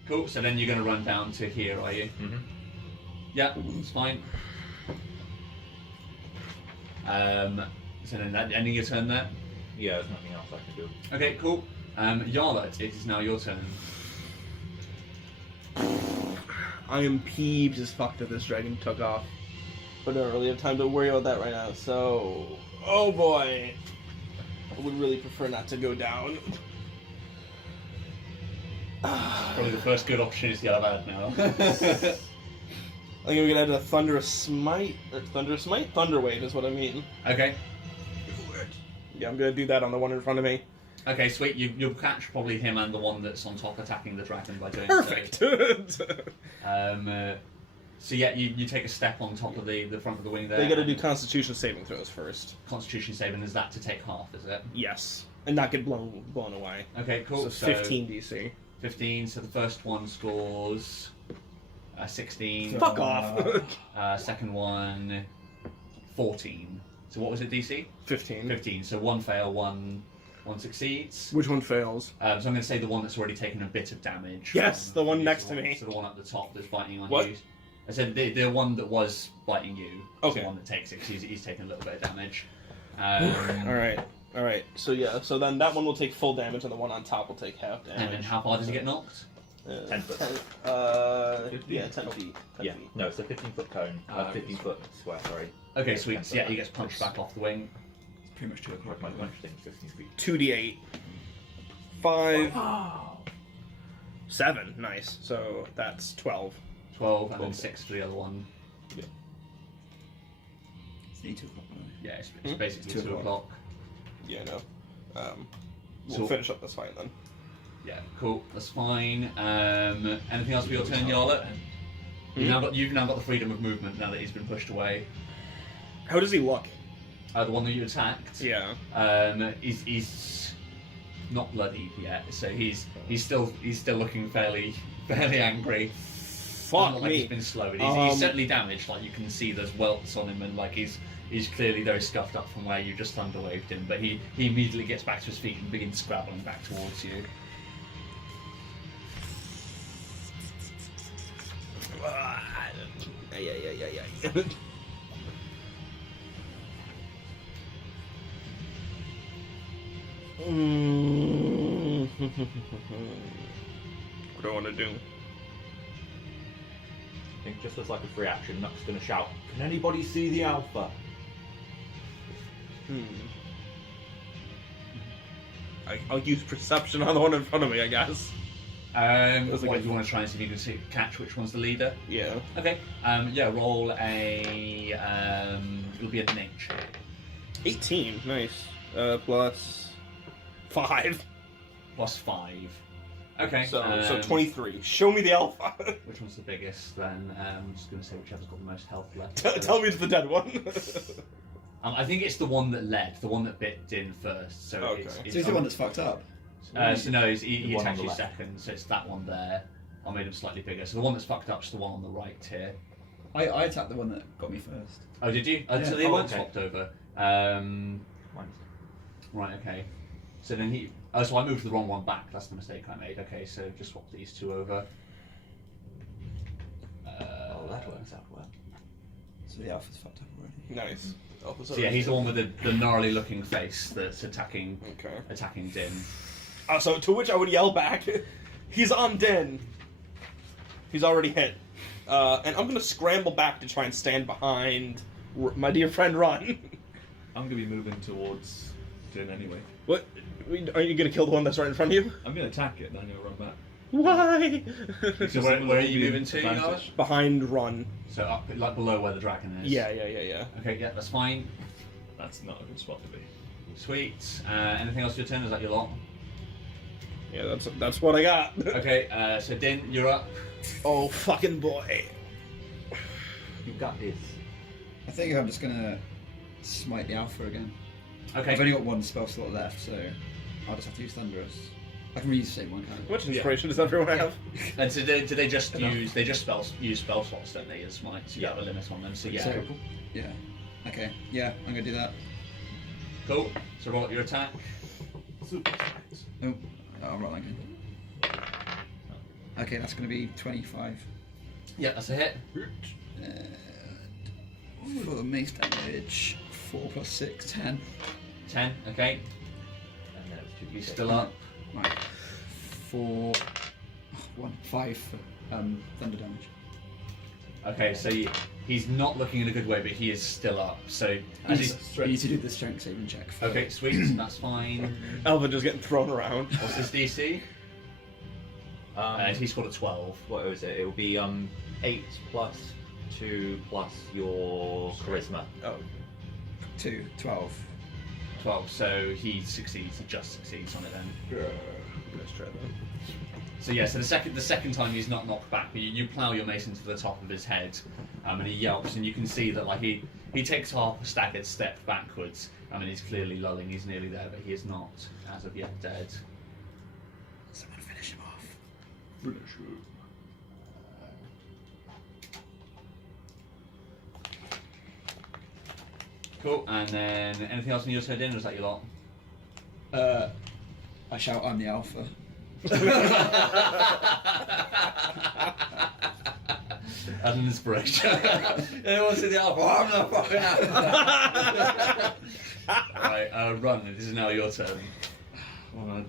Cool. So then you're going to run down to here, are you? Mm-hmm. Yeah, it's fine. So then that ending your turn there. Yeah, there's nothing else I can do. Okay, cool. Yarla, it is now your turn. I am peeved as fuck that this dragon took off. But I don't really have time to worry about that right now, so... Oh boy! I would really prefer not to go down. Probably the first good opportunity I've had now. I think we're gonna add a Thunderous Smite, or Thunderous Smite? Thunder Wave is what I mean. Okay. Yeah, I'm gonna do that on the one in front of me. Okay, sweet. You'll catch probably him and the one that's on top attacking the dragon by doing Perfect! so. So yeah, you take a step on top of the front of the wing there. They gotta do Constitution saving throws first. Constitution saving. Is that to take half? Is it? Yes. And not get blown away. Okay, cool. So 15 DC. 15. So the first one scores 16. Fuck off! Second one 14. So what was it, DC? 15. 15. So one fail, one succeeds. Which one fails? So I'm going to say the one that's already taken a bit of damage. Yes, the one next to one- me. So the one at the top that's biting on What? you. I said the one that was biting you. Is Okay. the one that takes it. 'Cause he's taking a little bit of damage. Alright. So yeah, so then that one will take full damage and the one on top will take half damage. And then how far does he get knocked? 10 foot. 10 feet. 10 Yeah, feet. no, it's a 15-foot cone. 15-foot square, sorry. Okay, Yeah, sweet. 10 So yeah, foot. he gets punched back off the wing. Pretty much 2 o'clock. My punch thing's 15 feet. 2d8. 5. 7. Nice. So that's 12. 12, and then 6 for the other one. need 2 o'clock. Right? Yeah, it's basically 2 2 o'clock. Yeah, no. We'll So- finish up this fight then. Yeah, cool. That's fine. Anything else for your turn, Yarlet? You've now got the freedom of movement now that he's been pushed away. How does he look? The one that you attacked. Yeah. He's not bloodied yet, so he's still looking fairly angry. Fuck Not me. like he's been slowed. He's certainly damaged. Like you can see there's welts on him, and like he's clearly very scuffed up from where you just thunder waved him. But he immediately gets back to his feet and begins scrabbling back towards you. Yeah. What do I want to do? I think just as like a free action, Nuck's gonna shout, "Can anybody see the alpha?" I'll use perception on the one in front of me, I guess. What do you want to try and see if you can catch which one's the leader? Yeah. Okay. Yeah. Roll a. It'll be a nature. 18. Nice. Plus 5. Plus 5. Okay. So 23. Show me the alpha. Which one's the biggest? Then I'm just going to say whichever's got the most health left. Tell me it's the dead one. I think it's the one that led, the one that bit Din first. So Okay. it's So he's the one that's fucked up. so no, he The one on attacks the you left. second. So it's that one there. I made him slightly bigger. So the one that's fucked up is the one on the right here. I attacked the one that got me first. Oh, did you? Yeah. So they Oh, weren't okay. swapped over. Mine's- Right, okay. So then he... Oh, so I moved the wrong one back. That's the mistake I made. Okay, so just swap these two over. Oh, that works out well. So the alpha's fucked up already. Nice. So yeah, he's the one with the gnarly looking face that's attacking Okay. Din. So to which I would yell back, he's on Din. He's already hit. And I'm gonna scramble back to try and stand behind my dear friend Ron. I'm gonna be moving towards Din anyway. What? Are you gonna kill the one that's right in front of you? I'm gonna attack it, then I'm gonna run back. Why? So where are you moving to, Advantage. Behind Ron. So up, like below where the dragon is? Yeah. Okay, yeah, that's fine. That's not a good spot to be. Sweet. Anything else to your turn? Is that your lot? Yeah, that's what I got. Okay, so Din, you're up. Oh, fucking boy. You got this. I think I'm just gonna smite the alpha again. Okay. I've only got 1 spell slot left, so I'll just have to use Thunderous. I can reuse the same one, can't How much inspiration does everyone have? And so do they just use use spell slots, don't they, as smite? So you have a limit on them. So yeah. So, yeah. Okay. Yeah, I'm gonna do that. Cool. So roll your attack. Oh, I'm rolling again. Okay, that's gonna be 25. Yeah, that's a hit. For the mace damage, 4 plus 6, 10. 10. Okay. And then it's 2d6. He's still up. Right. 4, 1, 5 for thunder damage. Okay, so he's not looking in a good way, but he is still up. So as he's You need to do the strength saving check. For okay, sweet. That's fine. Alva just getting thrown around. What's his DC? He scored a 12. What was it? It will be 8 plus 2 plus your charisma. Oh. 2, 12. 12. So he succeeds. He just succeeds on it then. Let's try that. So yeah, so the second time he's not knocked back, but you plough your mace into the top of his head, and he yelps, and you can see that like he takes half a staggered step backwards. I mean, he's clearly lulling. He's nearly there, but he is not as of yet dead. Someone finish him off. Cool. And then anything else in your turn, or is that your lot? I shout, I'm the alpha. As an inspiration. Anyone see the alpha? I'm the fucking alpha. Alright, Run. This is now your turn. Well,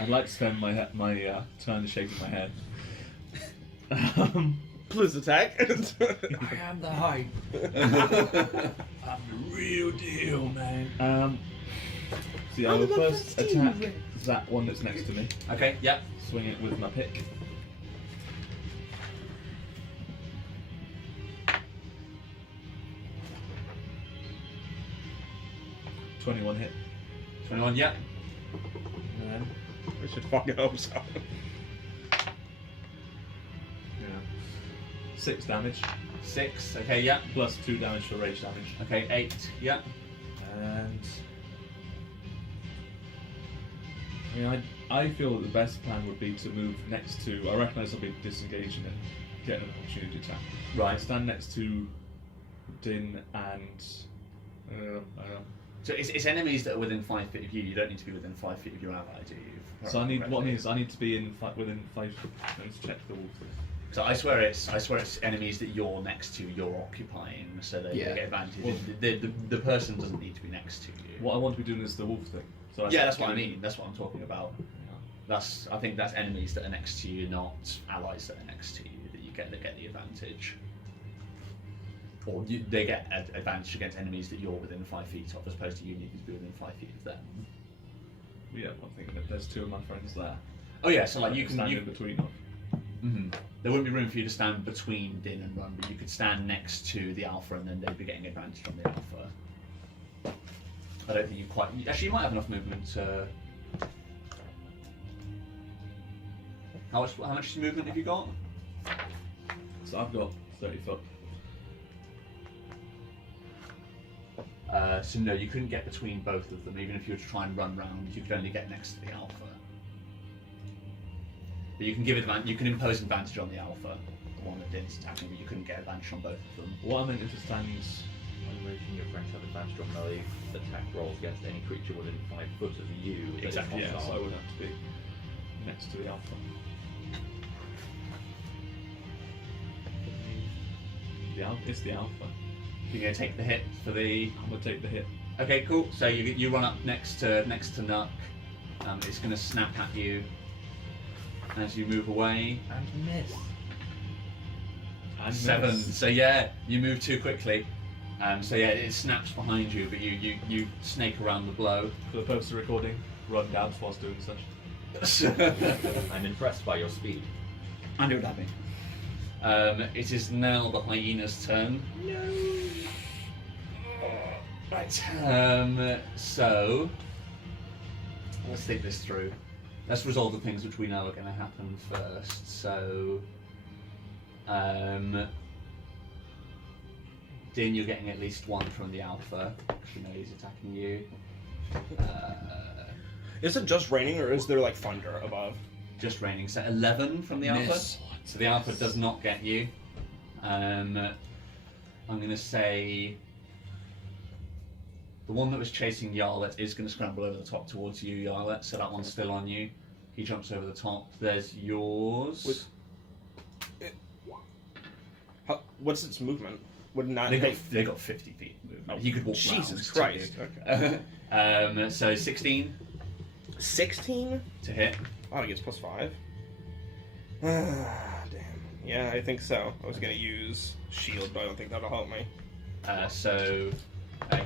I'd like to spend my turn shaking my head. Please attack. I am the hype. I'm the real deal, man. See, I will first attack that one that's next to me. Okay, yep. Swing it with my pick. 21 hit. 21, yeah. And then, I should fucking hope so. yeah. 6 damage, 6, okay, yeah. plus 2 damage for rage damage. Okay, 8, yeah. And I mean, I feel that the best plan would be to move next to. I recognise I'll be disengaging and getting an opportunity to attack. Right. Stand next to Din and. I don't know. So it's enemies that are within 5 feet of you. You don't need to be within 5 feet of your ally, do you? So I need what I need is I need to be within 5 foot. Let's check the wolf thing. So I swear it's enemies that you're next to, you're occupying, so they Yeah. get advantage. Well- The person doesn't need to be next to you. What I want to be doing is the wolf thing. So Yeah, that's what I mean. That's what I'm talking about. Yeah. I think that's enemies that are next to you, not allies that are next to you that you get the advantage. Or they get advantage against enemies that you're within 5 feet of, as opposed to you needing to be within 5 feet of them. Yeah, I'm thinking that there's 2 of my friends there. Oh yeah, so like you stand can in between them. Mhm. There wouldn't be room for you to stand between Din and Run, but you could stand next to the Alpha, and then they'd be getting advantage on the Alpha. I don't think you quite. Actually, you might have enough movement to. How much movement have you got? So I've got 30 foot. So no, you couldn't get between both of them. Even if you were to try and run round, you could only get next to the Alpha. But you can you can impose advantage on the Alpha, the one that Din's attacking, but you couldn't get advantage on both of them. What I meant is to stand. Making your friends have advantage on melee attack rolls against any creature within 5 foot of you. that is Exactly, Yeah, so I hostile. would have to be next to the alpha. It's the alpha. You're gonna take the hit for the. I'm gonna take the hit. Okay, cool. So you run up next to Nuck. It's going to snap at you as you move away. And miss. And 7. miss. So yeah, you move too quickly. So yeah, it snaps behind you, but you snake around the blow. For the purpose of recording, run down whilst doing such. I'm impressed by your speed. And it would happen. It is now the hyena's turn. Right. So let's think this through. Let's resolve the things which we know are going to happen first. So, Din, you're getting at least 1 from the alpha. You know he's attacking you. Is it just raining, or is there like thunder above? Just raining. So 11 from the alpha. Miss. So the alpha does not get you. I'm going to say the one that was chasing Yarlet is going to scramble over the top towards you, Yarlet. So that one's still on you. He jumps over the top. There's yours. What's its movement? Would not. They got 50 feet movement. He could walk Jesus round Christ. to you. So 16 16? to hit. Oh, he gets +5. Damn. Yeah, I think so. I was gonna use shield, but I don't think that'll help me.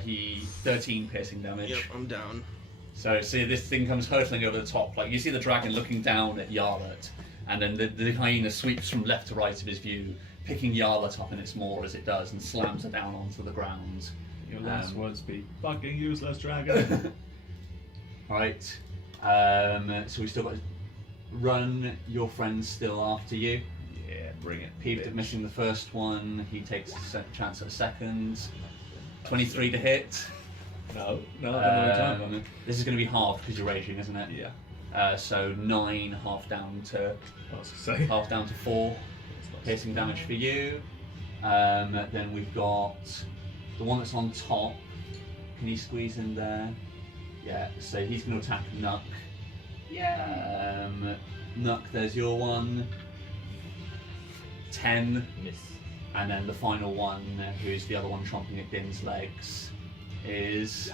He 13 piercing damage. Yep, I'm down. So see, this thing comes hurtling over the top. Like you see the dragon looking down at Yarlet, and then the hyena sweeps from left to right of his view, picking Yarlet up in its maw as it does, and slams her down onto the ground. Your last words be fucking useless, dragon. Right. So we still got Run. Your friend's still after you. Yeah, bring it. Peeved at missing the first one. He takes a chance at a second. 23 to hit. No, I don't know what you're talking This is going to be halved because you're raging, isn't it? about. Yeah. So 9, half down to I was gonna say. 4 piercing damage for you. Then we've got the one that's on top. Can he squeeze in there? Yeah. So he's going to attack Nuck. Yeah. Nuck, there's your one. 10. Miss. And then the final one, who's the other one chomping at Din's legs, is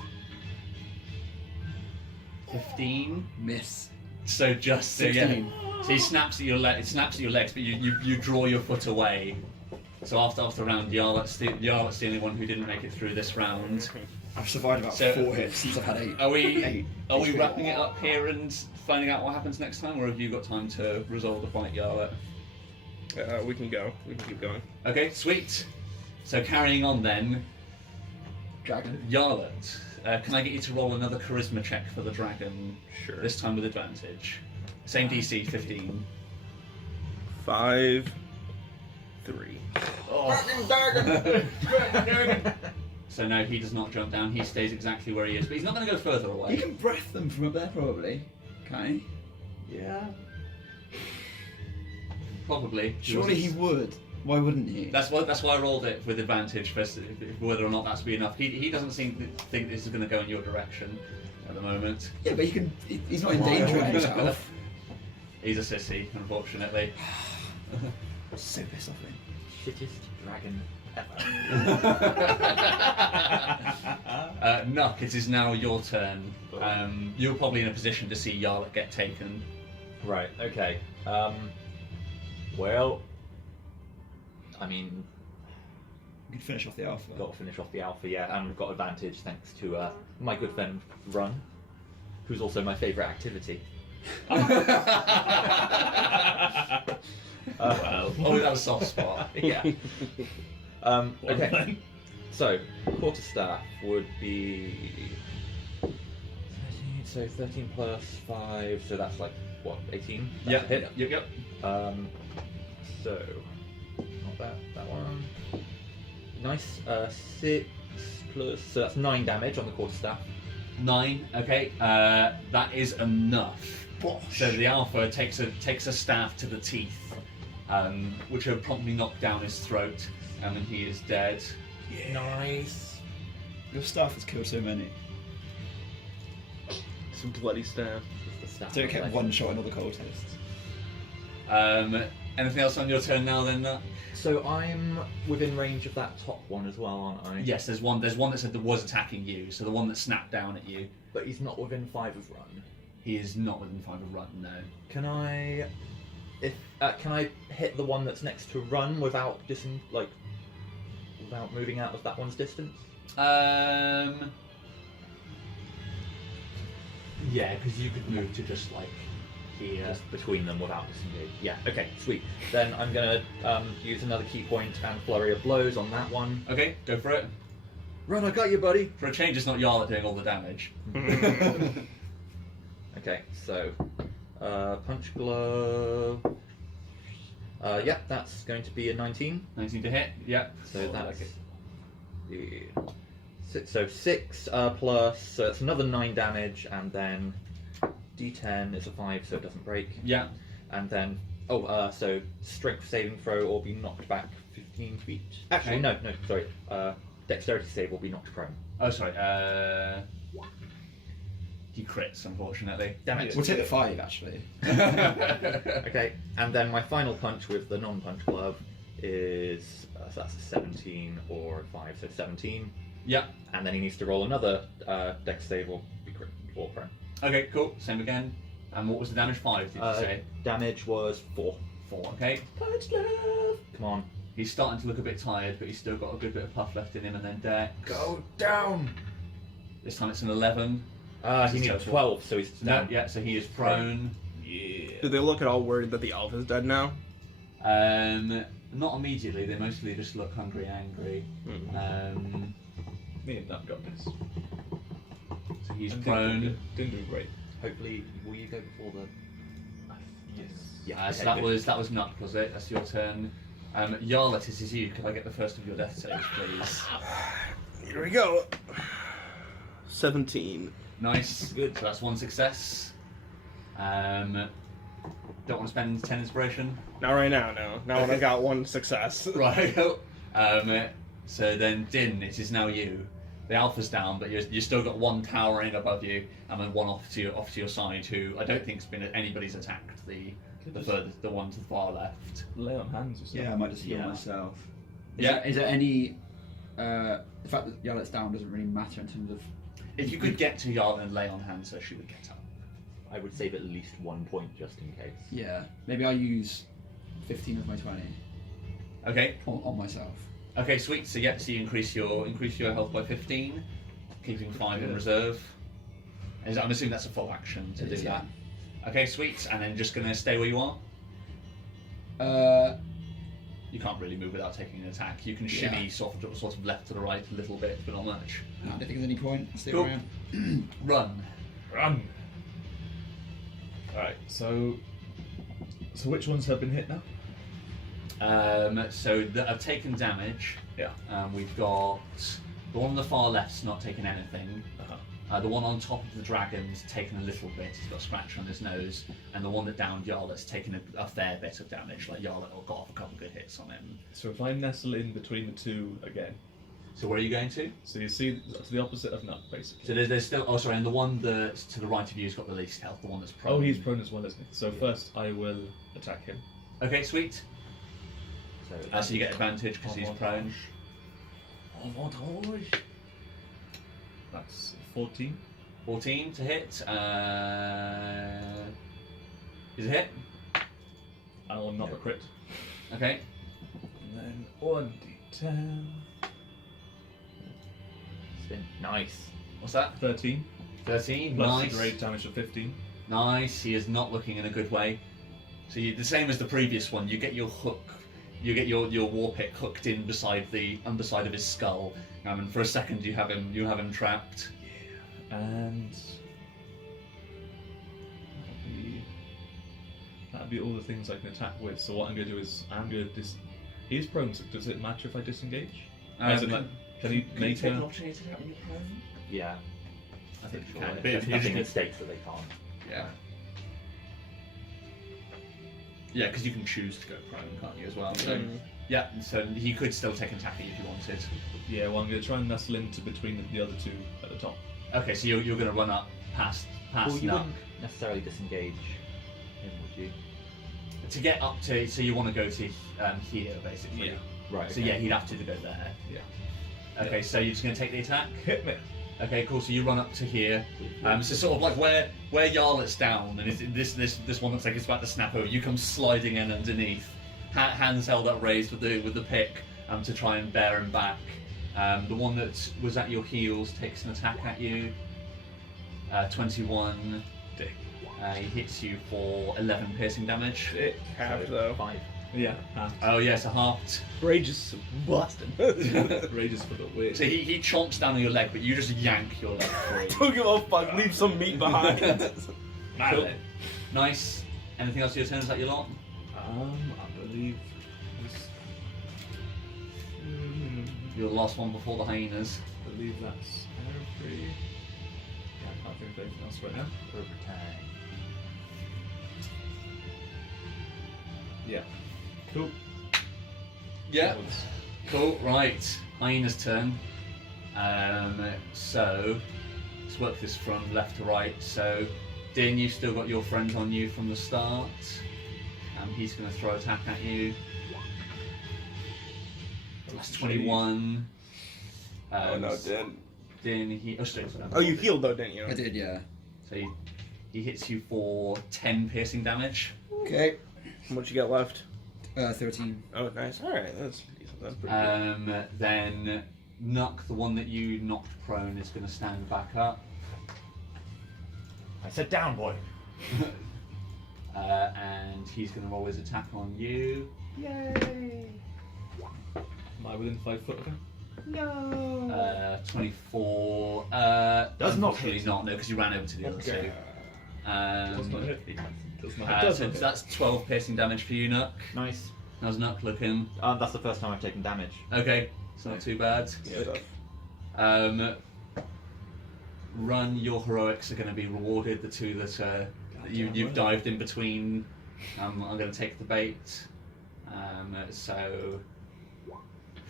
15. Miss. So just so yeah. 16. So he snaps at your it snaps at your legs, but you draw your foot away. So after round, Yarlet's the only one who didn't make it through this round. I've survived about So- 4 hits since I've had 8. Are we 8 are we HP. wrapping it up here and finding out what happens next time, or have you got time to resolve the fight, Yarlet? We can go. We can keep going. Okay, sweet. So carrying on then, dragon. Yarlet, can I get you to roll another charisma check for the dragon? Sure. This time with advantage. Same DC, 15. 5, 3. Oh. So no, he does not jump down. He stays exactly where he is, but he's not going to go further He away. can breath them from up there, probably. Can Yeah. Probably. he? Surely he would. Why wouldn't he? That's why I rolled it with advantage for whether or not that's be enough. He doesn't seem to think this is going to go in your direction at the moment. Yeah, but he can. He's not endangering himself. He's a sissy, unfortunately. So pissed off with him. Shittest dragon ever. Nuck, it is now your turn. You're probably in a position to see Yarlet get taken. Right. Okay. Well, I mean, We could finish off the alpha. got to finish off the alpha, yeah, and we've got advantage thanks to my good friend Run, who's also my favourite activity. Oh, that was a soft spot. Yeah. Okay. So, quarterstaff would be 13, so 13 plus 5, so that's like what, 18? That's a hit. Yep. So not that one. Nice. 6 plus, so that's 9 damage on the quarterstaff. 9. Okay. That is enough. So the alpha takes a staff to the teeth, which will promptly knock down his throat, and he is dead. Nice. Your staff has killed so many. Some bloody staff. The staff Don't of get legend. one shot another cultist. Anything else on your turn now? Then. So I'm within range of that top one as well, aren't I? Yes, there's one. There's one that said that was attacking you. So the one that snapped down at you. But he's not within 5 of Run. He is not within 5 of run. No. Can I hit the one that's next to Run without without moving out of that one's distance? Yeah, because you could move to just like here. Just between them without disengaging. Yeah, okay, sweet. Then I'm gonna use another key point and flurry of blows on that one. Okay, go for it. Run, I got you, buddy. For a change, it's not Yarlet doing all the damage. Okay, so punch glove. Yep, that's going to be a 19. 19 to hit. Yep. So that's the 6 plus. So it's another 9 damage, and then D10 is a 5, so it doesn't break. Yeah. And then so strength saving throw or be knocked back 15 feet. Actually, Okay. no, sorry. Dexterity save or be knocked prone. Oh, sorry. He crits, unfortunately. Damn it. We'll take the 5 actually. Okay, and then my final punch with the non-punch glove is so that's a 17 or a 5, so 17. Yeah. And then he needs to roll another dex save or be crit or prone. Okay, cool. Same again. And what was the damage? 5, did you say? Damage was 4. 4. Okay. Punch glove. Come on. He's starting to look a bit tired, but he's still got a good bit of puff left in him. And then Dex. Go down. This time it's an 11. He needs 12, so he's down. No, yeah, so he is prone. Do they look at all worried that the elf is dead now? Not immediately. They mostly just look hungry, angry. Me and that got this. So he's And prone. Didn't do great. Hopefully, will you go before the? Yes. Yeah. So that was Nut, was it? That's your turn. Yarlet, this is you. Could I get the first of your death saves, please? Here we go. 17. Nice. Good. So that's 1 success. Don't want to spend 10 inspiration. Not right now, no. Not when I got 1 success. Right. So then, Din, it is now you. The alpha's down, but you still got 1 towering above you, and then 1 off to your side, who I don't think's been anybody's attacked. The one to the far left. Lay on hands or something. Yeah, I might just heal Yeah. myself. Yeah. Is there any? The fact that Yarlet's down doesn't really matter in terms of. If you could get to Yarlet and lay on hands, so she would get up. I would save at least 1 point just in case. Yeah, maybe I use 15 of my 20 Okay. on myself. Okay, sweet. So yeah, so you increase your health by 15, keeping 5 in reserve. And I'm assuming that's a full action to It do is, that. Okay, sweet. And then just gonna stay where you are. You can't really move without taking an attack. You can shimmy sort of left to the right a little bit, but not much. I don't think there's any point. Stay Cool. around. Run. Run! Alright, so which ones have been hit now? So that have taken damage. Yeah. We've got the one on the far left's not taken anything. The one on top of the dragon's taken a little bit. He's got a scratch on his nose, and the one that downed Yarlet's taken a fair bit of damage. Like Yarlet got off a couple of good hits on him. So if I nestle in between the two again, So where are you going to? so you see that's the opposite of Nut, basically. So there's still. Oh, sorry, and the one that's to the right of you has got the least health. The one that's prone. Oh, he's prone as well, isn't he? So first I will attack him. Okay, sweet. So, So you get advantage because he's prone. That's 14. 14 to hit. Is a hit. I'll not a crit. Okay. And then 1d10. nice. What's that? 13. 13. Plus Nice. great damage of 15. Nice. He is not looking in a good way. So you, the same as the previous one. You get your hook. You get your war pick hooked in beside the underside of his skull, and for a second you have him trapped. And that'd be all the things I can attack with. So what I'm going to do is he's prone. So does it matter if I disengage? As in, like, can he Can you make take an a? opportunity attack when you're prone? Yeah. I think you Sure. can. There's nothing at stake that they can't. Yeah. Yeah, because you can choose to go prone, can't you, as well? So, yeah, so he could still take an attack at you if you wanted. Yeah, well, I'm going to try and nestle into between the other two at the top. Okay, so you're going to run up past Well, you Nuck. wouldn't necessarily disengage him, would you? To get up to, so you want to go to here, basically. Yeah. Right. So yeah, he'd have to go there. Yeah. Okay, so you're just going to take the attack? Hit me. Okay, cool. So you run up to here. So sort of like where Yarlet's down, and this one looks like it's about to snap over. You come sliding in underneath, hands held up raised with the pick, to try and bear him back. The one that was at your heels takes an attack at you. 21. Dick. He hits you for 11 piercing damage. It half though. 5. Yeah. Oh yes, a halved. Rage is busted. Rages for the win. So he chomps down on your leg, but you just yank your leg free. Don't give a fuck. Leave some meat behind. Cool. Nice. Anything else for your turn? Is that your lot? I believe. You're the last one before the hyenas. I believe that's every. Yeah, I can't think of anything else right now. Overtime. Yeah. Cool. Yeah. Cool. Right. Hyena's turn. So let's work this from left to right. So, Din, you've still got your friend on you from the start. He's going to throw attack at you. That's 21. Oh no, Din. Din, he. Oh, sorry, Oh, you healed though, didn't you? I did, yeah. So he hits you for 10 piercing damage. Okay. What you got left? 13. Oh, nice. All right, that's decent. That's pretty good. Then Nuck, the one that you knocked prone, is going to stand back up. I said down, boy. And he's going to roll his attack on you. Yay! Am I within 5 foot of him? No. 24. Does not unfortunately hit. not, no, because you ran over to the other two. Does not hit. Does not hit. So that's 12 piercing damage for you, Nuck. Nice. How's Nuck looking? That's the first time I've taken damage. Okay, it's not too bad. Stuff. Run, your heroics are going to be rewarded. The two that you've dived in between. I'm going to take the bait. So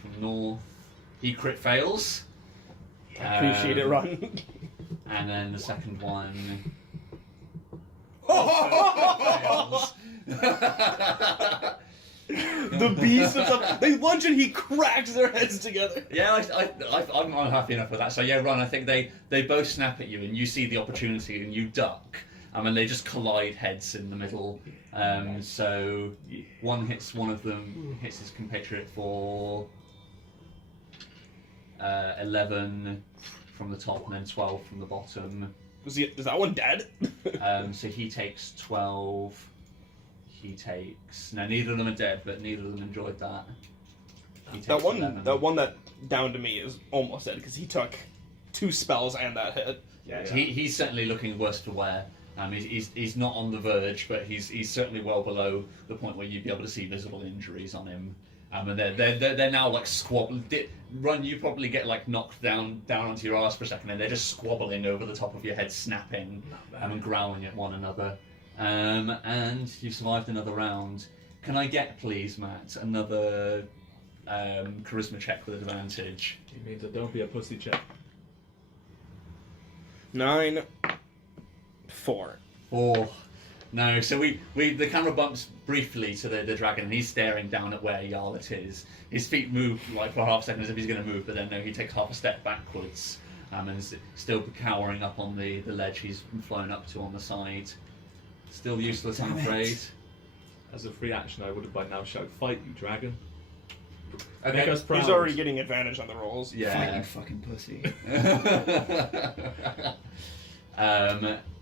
from north, he crit fails. Appreciate it, Ron. And then the second one. The beast of stuff. They lunge and he cracks their heads together. Yeah, I'm happy enough with that. So yeah, Ron, I think they both snap at you, and you see the opportunity, and you duck. And they just collide heads in the middle. So one hits one of them, hits his compatriot for 11 from the top, and then 12 from the bottom. Is that one dead? So he takes 12. he takes. Now, neither of them are dead, but neither of them enjoyed that. He takes That 11. one that downed to me is almost dead because he took 2 spells and that hit. Yeah, he's certainly looking worse for wear. He's not on the verge, but he's certainly well below the point where you'd be able to see visible injuries on him. And they're now like squabbling. Run, you probably get like knocked down onto your arse for a second, and they're just squabbling over the top of your head, snapping and growling at one another. And you survived another round. Can I get, please, Matt, another charisma check with advantage? It means that don't be a pussy check. 9, 4. Oh, no. So the camera bumps briefly to the dragon, and he's staring down at where Yarlet is. His feet move like for half a second as if he's going to move, but then no, he takes half a step backwards, and is still cowering up on the ledge he's flown up to on the side. Still useless, I'm afraid. As a free action, I would have by now shouted, "Fight, you dragon!" Okay. Make us proud. He's already getting advantage on the rolls. Fight, Yeah. you fucking pussy.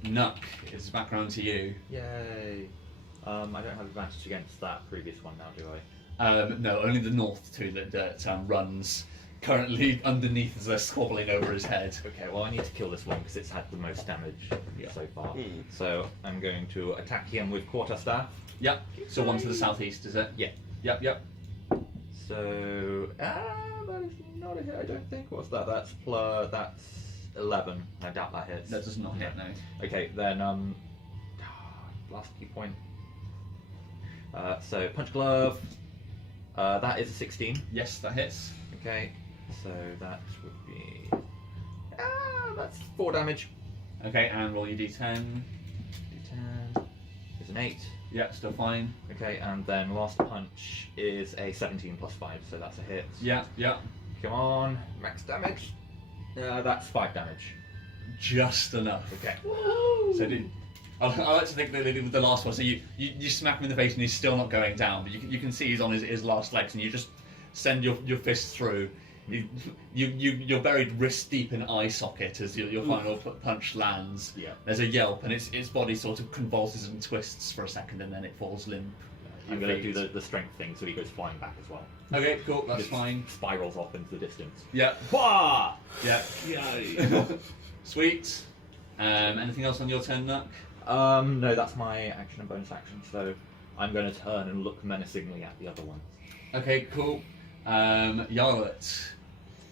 Nuck, it's back round to you. Yay. I don't have advantage against that previous one now, do I? No, only the north two that runs currently underneath as they're squabbling over his head. Okay, well I need to kill this one because it's had the most damage so far. So I'm going to attack him with quarterstaff. Yep. So one to the southeast, is it? Yeah. Yep. So that is not a hit, I don't think. What's that? That's 11. I doubt that hits. That does not hit, no. Okay, then last key point. So punch glove. That is a 16. Yes, that hits. Okay, so that would be that's 4 damage. Okay, and roll your d10. D10 is an 8. Yep, still fine. Okay, and then last punch is a 17 plus 5, so that's a hit. Yeah. Come on, max damage. That's 5 damage. Just enough. Okay. So I like to think that they did with the last one. So you smack him in the face and he's still not going down, but you can see he's on his last legs, and you just send your fist through. You're buried wrist deep in eye socket as your final punch lands. Yeah. There's a yelp, and its body sort of convulses and twists for a second, and then it falls limp. I'm going to do the strength thing, so he goes flying back as well. Okay, cool. That's Just fine. Spirals off into the distance. Yeah. Bah! Yeah. Yay. Sweet. Anything else on your turn, Nuck? No, that's my action and bonus action, so I'm going to turn and look menacingly at the other one. Okay, cool. Yarlet,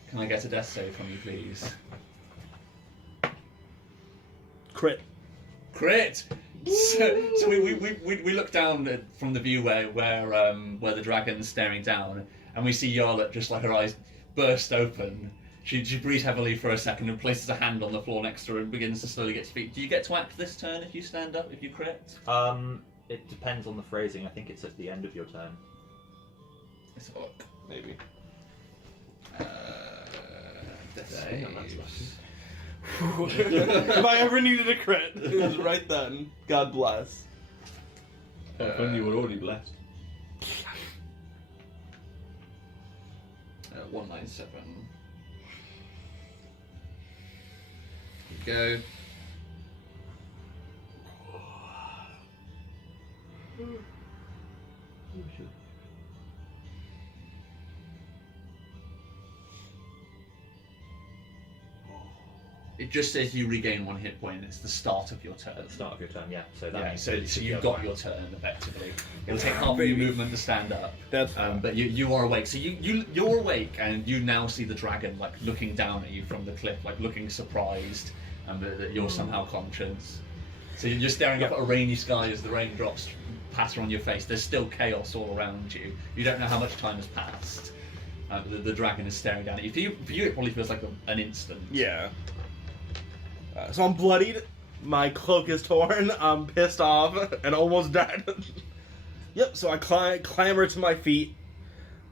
can I get a death save from you, please? Crit. Crit. So we look down from the view where the dragon's staring down, and we see Yarlet just like her eyes burst open. She breathes heavily for a second and places a hand on the floor next to her and begins to slowly get to feet. Do you get to act this turn if you stand up, if you crit? It depends on the phrasing. I think it's at the end of your turn. Let's have a look. Maybe. Death Okay, save. If I ever needed a crit, it was right then. God bless. When you were already blessed. 197. Go. It just says you regain 1 hit point. It's the start of your turn. At the start of your turn, yeah. So that Yeah, means so it should be you've over. got your turn effectively. It'll take half of your movement to stand up. That's But you are awake. So you're awake, and you now see the dragon like looking down at you from the cliff, like looking surprised, and that you're somehow conscious. So you're staring up at a rainy sky as the raindrops patter on your face. There's still chaos all around you. You don't know how much time has passed. The dragon is staring down at you. For you, it probably feels like an instant. yeah. So I'm bloodied. My cloak is torn. I'm pissed off and almost dead. Yep. So I clamber to my feet.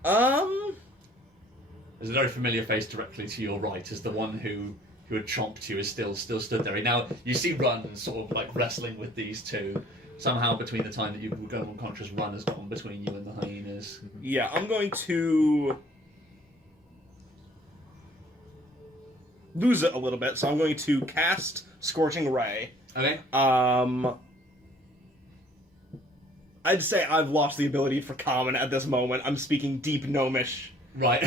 There's a very familiar face directly to your right, as the one who had chomped you is still stood there. Now you see Run sort of like wrestling with these two. Somehow between the time that you were going unconscious, Run has gone between you and the hyenas. Yeah, I'm going to lose it a little bit. So I'm going to cast Scorching Ray. Okay. I'm I'd say I've lost the ability for common at this moment. I'm speaking deep gnomish, Right.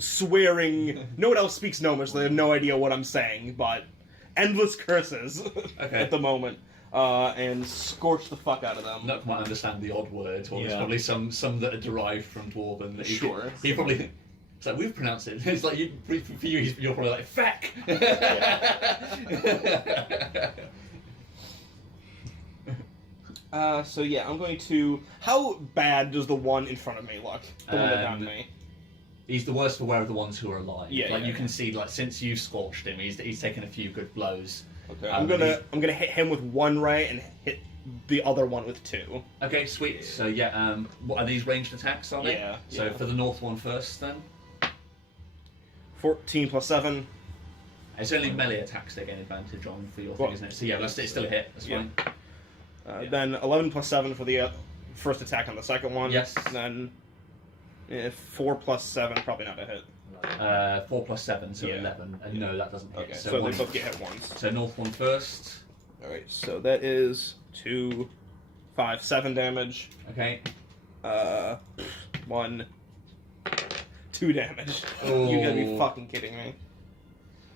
swearing. No one else speaks gnomish, so they have no idea what I'm saying, but endless curses at the moment. And scorch the fuck out of them. Nook might understand the odd word, or there's Yeah. probably some that are derived from Dwarven. That Sure. He probably. It's like, we've pronounced it. It's like, for you, you're probably like, feck! So yeah, I'm going to... How bad does the one in front of me look? The one that downed me? He's the worst aware of the ones who are alive. Yeah, like, yeah, you can see, like, since you've scorched him, he's taken a few good blows. Okay, I'm gonna hit him with one ray and hit the other one with two. Okay, sweet. So, yeah, what are these ranged attacks, are they? Yeah, So, yeah. for the north one first, then? 14 plus 7. It's only melee attacks they gain advantage on for your Well, thing, isn't it? So, yeah, it's still a hit. That's Yeah. fine. Then 11 plus 7 for the first attack on the second one. Yes. Then 4 plus 7, probably not a hit. 4 plus 7, so Yeah. 11. And no, that doesn't hit. Okay, So, so one, they both get hit once. so north one first. Alright, so that is 2, 5, 7 damage. Okay. 1, 2 damage. Oh. You gotta be fucking kidding me.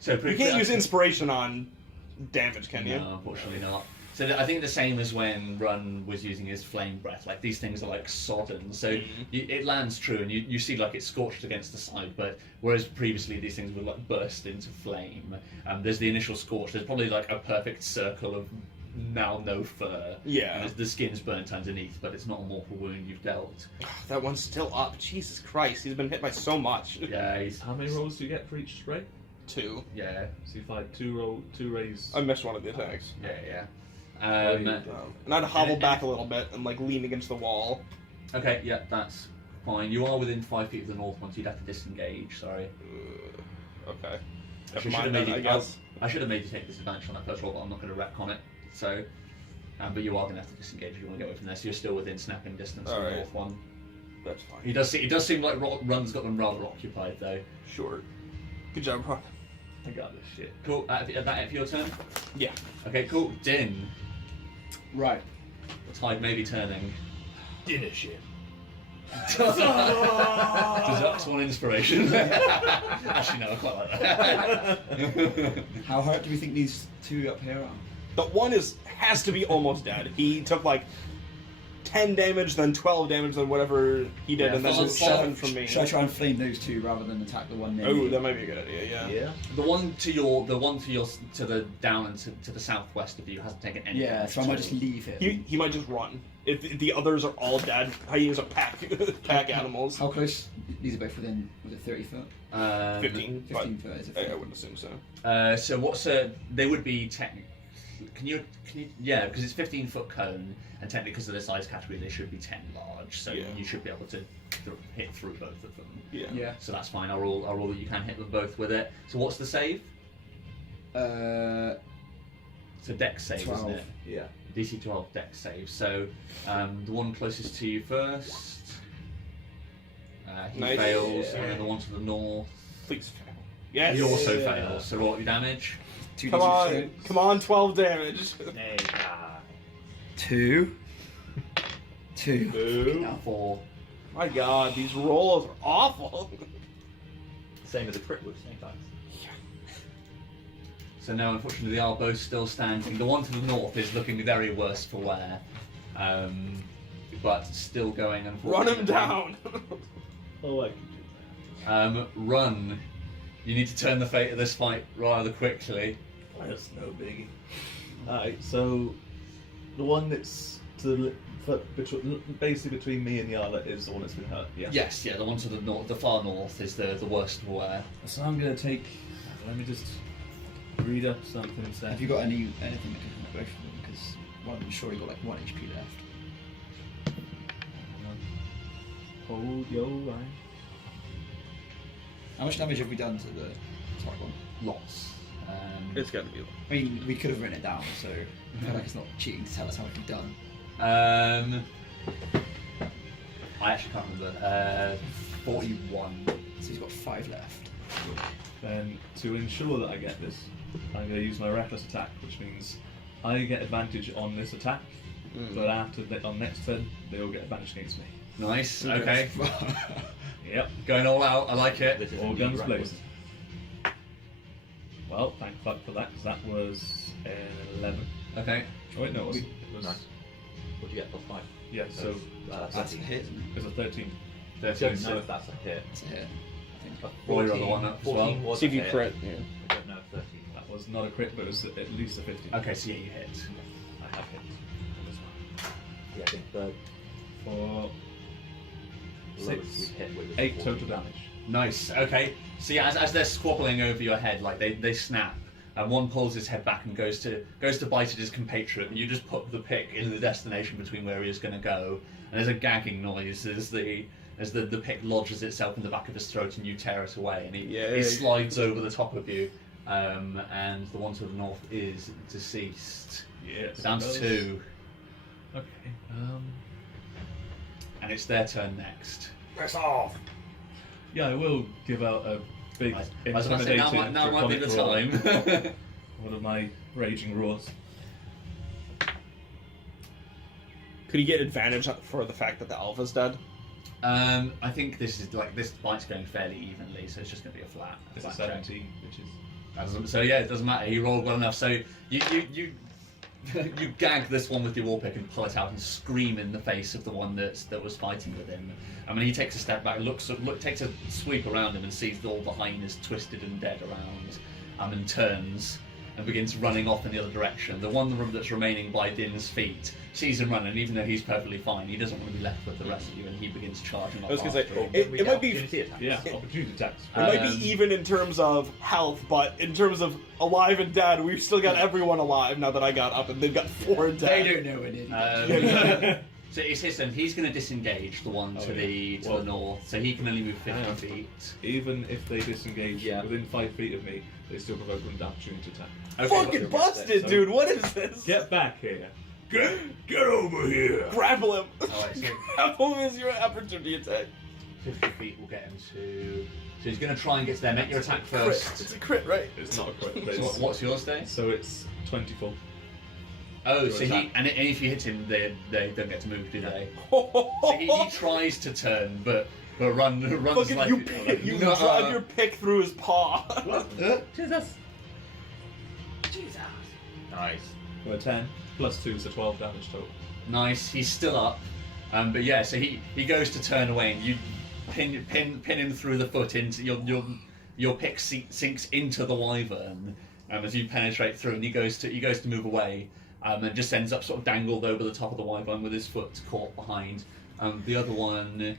So You can't use inspiration on damage, can you? No, unfortunately not. So I think the same as when Run was using his flame breath. Like, these things are like sodden, so it lands true, and you see like it's scorched against the side. But whereas previously these things would like burst into flame, there's the initial scorch. There's probably like a perfect circle of now no fur. Yeah. And the skin's burnt underneath, but it's not a mortal wound you've dealt. That one's still up. Jesus Christ, he's been hit by so much. Yeah, he's How many rolls do you get for each ray? 2. yeah, So if I had two rays. I missed one of the attacks. yeah. And I'd hobble back a little bit and like lean against the wall. Okay, yeah, that's fine. You are within 5 feet of the north one, so you'd have to disengage. Sorry. Okay. I Never should have mind made then, you. I guess. I should have made you take disadvantage on that first roll, but I'm not going to wreck on it. So, but you are going to have to disengage if you want to get away from there. So you're still within snapping distance of the Alright. north one. That's fine. It does seem like Run's got them rather occupied though. Sure. Good job, Ron. I got this shit. Cool. That it for your turn. Yeah. Okay. Cool. Din. Right. The tide may be turning. Dinner shit. Deduct one inspiration. Actually, no, I quite like that. How hurt do we think these two up here are? The one has to be almost dead. He took like 10 damage, then 12 damage, then whatever he did, Yeah, and then follow- 7 from me. Should I try and flame those two rather than attack the one near Oh, me? that might be a good idea. Yeah. Yeah. The one to the down and to the southwest of you hasn't taken any. Yeah, damage so I might at just all. leave him. He might just run. If the others are all dead, hyenas are pack animals. How close? These are both within, was it 30 foot? 15. 15 foot, is it? I wouldn't assume so. So what's they would be technically. Can you yeah, because it's 15-foot cone, and technically because of the size category they should be 10 large, so Yeah. you should be able to hit through both of them. Yeah. Yeah. So that's fine. I'll roll that you can hit them both with it. So what's the save? Uh, It's a dex save, 12. isn't it? Yeah. DC 12 dex save. So the one closest to you first, he Nice. fails, Yeah. and then the one to the north, Please fail. Yes. he also fails. So roll up your damage. 2d6 Come on. strength. Come on, 12 damage. 2. 2. Boo. 4. My god, these rolls are awful. Same as a crit would sometimes. So now, unfortunately, they are both still standing. The one to the north is looking very worse for wear, but still going. Run Unfortunately. him down. Oh, I can do that. Run. You need to turn the fate of this fight rather quickly. That's no biggie. Alright, so the one that's to basically between me and Yala is the one that's been hurt. Yeah. Yes, yeah, the one to the north, the far north, is the worst for wear. So I'm gonna take. Let me just read up something instead. Have you got anything that can help both of them? Because I'm sure you got like 1 HP left. Hold your line. How much damage have we done to the top one? Lots. It's gotta be. I mean, we could have written it down, so I feel like it's not cheating to tell us how much we've done. I actually can't remember. 41. So he's got 5 left. Then to ensure that I get this, I'm going to use my reckless attack, which means I get advantage on this attack But after on next turn, they all get advantage against me. Nice. Okay. Yep. Going all out. I like it. This is All indeed guns reckless. blazing. Well, thank fuck for that, because that was 11. Okay. Oh wait, no, it wasn't. It was, Nice. What do you get? +5. yeah, so That's a hit, isn't it was a 13. 13. Don't know So if that's a hit. It's a hit. roll your other one up as well. 14 was See if a you hit. crit. Yeah. I don't know if 13 That was not a crit, but it was at least a 15. Okay, so yeah, you hit. I have hit on this one. Yeah, I think the For lowest 6, we hit was 8 14. total damage. Nice. Okay. So yeah, as they're squabbling over your head, like they snap, and one pulls his head back and goes to bite at his compatriot, and you just put the pick in the destination between where he is going to go, and there's a gagging noise as the pick lodges itself in the back of his throat, and you tear it away, and he slides over the top of you, and the one to the north is deceased. Yes. Down to 2, Okay. and it's their turn next. Press off! Yeah, I will give out a big I was about to say, intimidating now might be the draconic roar. time. One of my raging roars. Could he get advantage for the fact that the alpha's dead? I think this fight's going fairly evenly, so it's just going to be a flat. It's a flat check. 17, which is So yeah, it doesn't matter. He rolled well enough. So you you gag this one with your war pick and pull it out and scream in the face of the one that was fighting with him. I mean, he takes a step back, takes a sweep around him and sees that all the hyenas twisted and dead around, and turns and begins running off in the other direction. The one that's remaining by Din's feet sees him running, and even though he's perfectly fine, he doesn't want to be left with the rest of you, and he begins charging off. I was gonna say, after him. it might be Opportunity attacks. yeah, opportunity attacks. It might be even in terms of health, but in terms of alive and dead, we've still got everyone alive now that I got up, and they've got 4 dead. They don't know it. So it's his turn. He's going to disengage the one to the north, so he can only move 50 feet. Even if they disengage Yeah. within 5 feet of me, they still provoke an opportunity attack. Okay, Fucking busted, So- dude! What is this? Get back here. get over here. Grapple him! Alright, so Grapple him is your opportunity attack. 50 feet will get him to. So he's going to try and get to there. Make your attack Crit. first. It's a crit, right? It's not a crit. But So it's, what's yours, Dave? so it's 24. Oh, Your so attack. and if you hit him, they don't get to move, do they? So he tries to turn, but runs Fucking like you drive your pick through his paw. Jesus! Jesus! Nice. Well, 10 plus 2, so 12 damage total. Nice. He's still up, but yeah. So he goes to turn away, and you pin him through the foot into your pick sinks into the wyvern as you penetrate through, and he goes to move away, and just ends up sort of dangled over the top of the wyvern with his foot caught behind. The other one,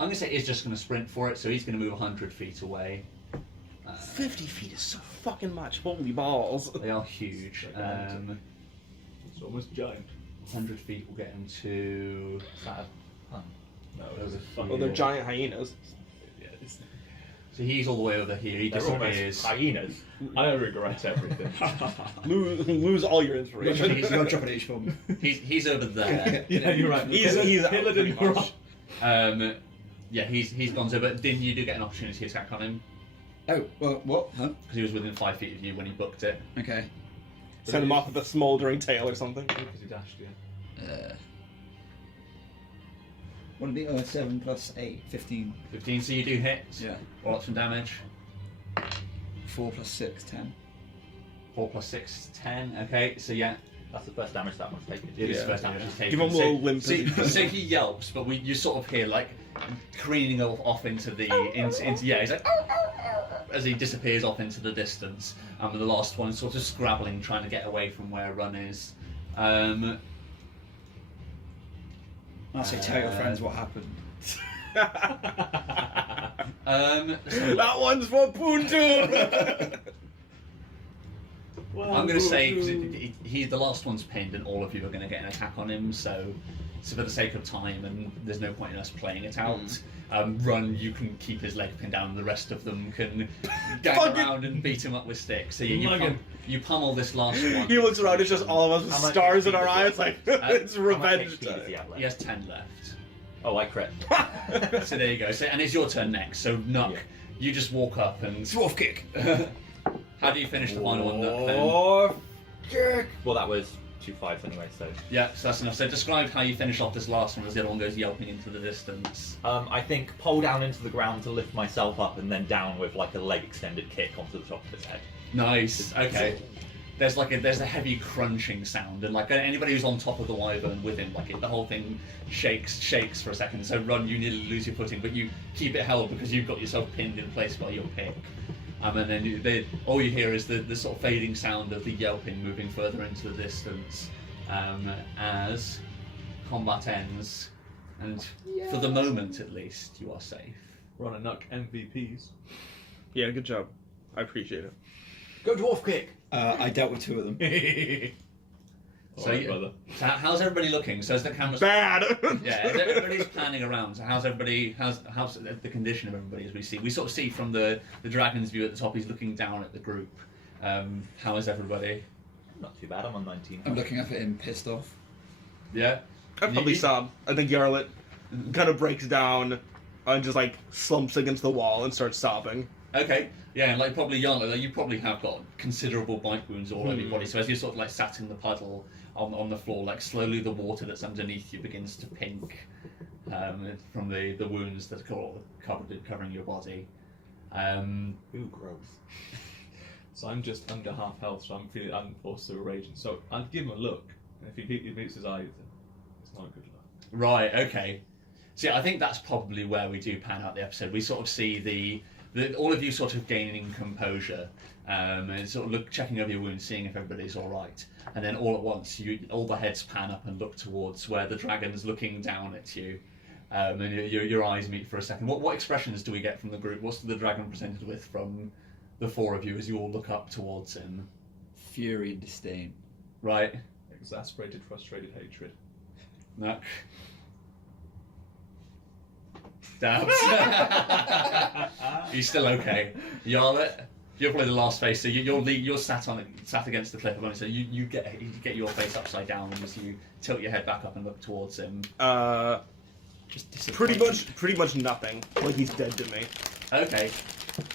I'm gonna say, is just gonna sprint for it, so he's gonna move 100 feet away. 50 feet is so fucking much. Holy balls. They are huge. It's almost giant. 100 feet will get him to. No, Those are Well, they're giant hyenas. Yeah, it's, So he's all the way over here. He They're disappears. almost hyenas. I regret everything. Lose all your inspiration. He's got to drop an H bomb. He's over there. yeah, you're right. He's Hitler out, didn't pretty rush. Yeah, he's gone. So, but didn't you do get an opportunity attack on him? Oh, well, what? Huh? Because he was within 5 feet of you when he booked it. Okay. Send him off with a smoldering tail or something. Because he dashed, yeah. What would it be? 7 plus 8, 15. 15, so you do hit. Yeah. Roll up some damage. 4 plus 6, 10. 4 plus 6, 10. Okay, so yeah. That's the first damage that one's taken. It is Yeah. the first damage he's taken. Give him a little limp. So he yelps, but you sort of hear like careening off into the into yeah. He's like as he disappears off into the distance. And the last one sort of scrabbling, trying to get away from where Run is. I'll say, tell your friends what happened. That one's for Puntu! I'm going to say because he's the last one's pinned, and all of you are going to get an attack on him. So for the sake of time, and there's no point in us playing it out. Run, you can keep his leg pinned down, and the rest of them can gang around and beat him up with sticks. So you pummel this last one. He looks around, it's just all of us with How much stars in HP our does he eyes, like, it's How much revenge HP does he time. have left? He has 10 left. Oh, I crit. So there you go. So, and it's your turn next. So Nuck, Yeah. you just walk up and Dwarf kick! how do you finish the final one, Nuck? Then? Oh, jerk! Well, that was 2 5s anyway, so. Yeah, so that's enough. So describe how you finish off this last one as the other one goes yelping into the distance. I think pull down into the ground to lift myself up, and then down with like a leg extended kick onto the top of his head. Nice. Okay. There's a heavy crunching sound, and like anybody who's on top of the wyvern with him, the whole thing shakes for a second. So Run, you nearly lose your footing, but you keep it held because you've got yourself pinned in place by your pick. And then all you hear is the sort of fading sound of the yelping moving further into the distance as combat ends, and for the moment at least, you are safe. Run and Nuck MVPs. Yeah, good job. I appreciate it. Go dwarf kick! I dealt with 2 of them. Alright, brother. So how's everybody looking? So as the camera's Bad! yeah, everybody's panning around. So how's the condition of everybody as we see? We sort of see from the dragon's view at the top. He's looking down at the group. How is everybody? Not too bad, I'm on 19. I'm looking up at him, pissed off. Yeah. I'd probably sob. I think Yarlet kind of breaks down and just like slumps against the wall and starts sobbing. Okay. Yeah, and like probably young, you probably have got considerable bite wounds all over your body. So as you're sort of like sat in the puddle on the floor, like slowly the water that's underneath you begins to pink from the wounds that are covering your body. Ooh, gross. So I'm just under half health, so I'm also raging. So I'd give him a look, and if he meets his eyes, then it's not a good look. Right. Okay. See, I think that's probably where we do pan out the episode. We sort of see all of you sort of gaining composure, and sort of checking over your wounds, seeing if everybody's all right, and then all at once, all the heads pan up and look towards where the dragon's looking down at you, and your eyes meet for a second. What expressions do we get from the group? What's the dragon presented with from the 4 of you as you all look up towards him? Fury and disdain. Right. Exasperated, frustrated hatred. No. Dabs. He's still okay. Yarlet, you're probably the last face, so you're sat against the cliff above him, so you get your face upside down as you tilt your head back up and look towards him. Just Pretty much nothing. Like he's dead to me. Okay,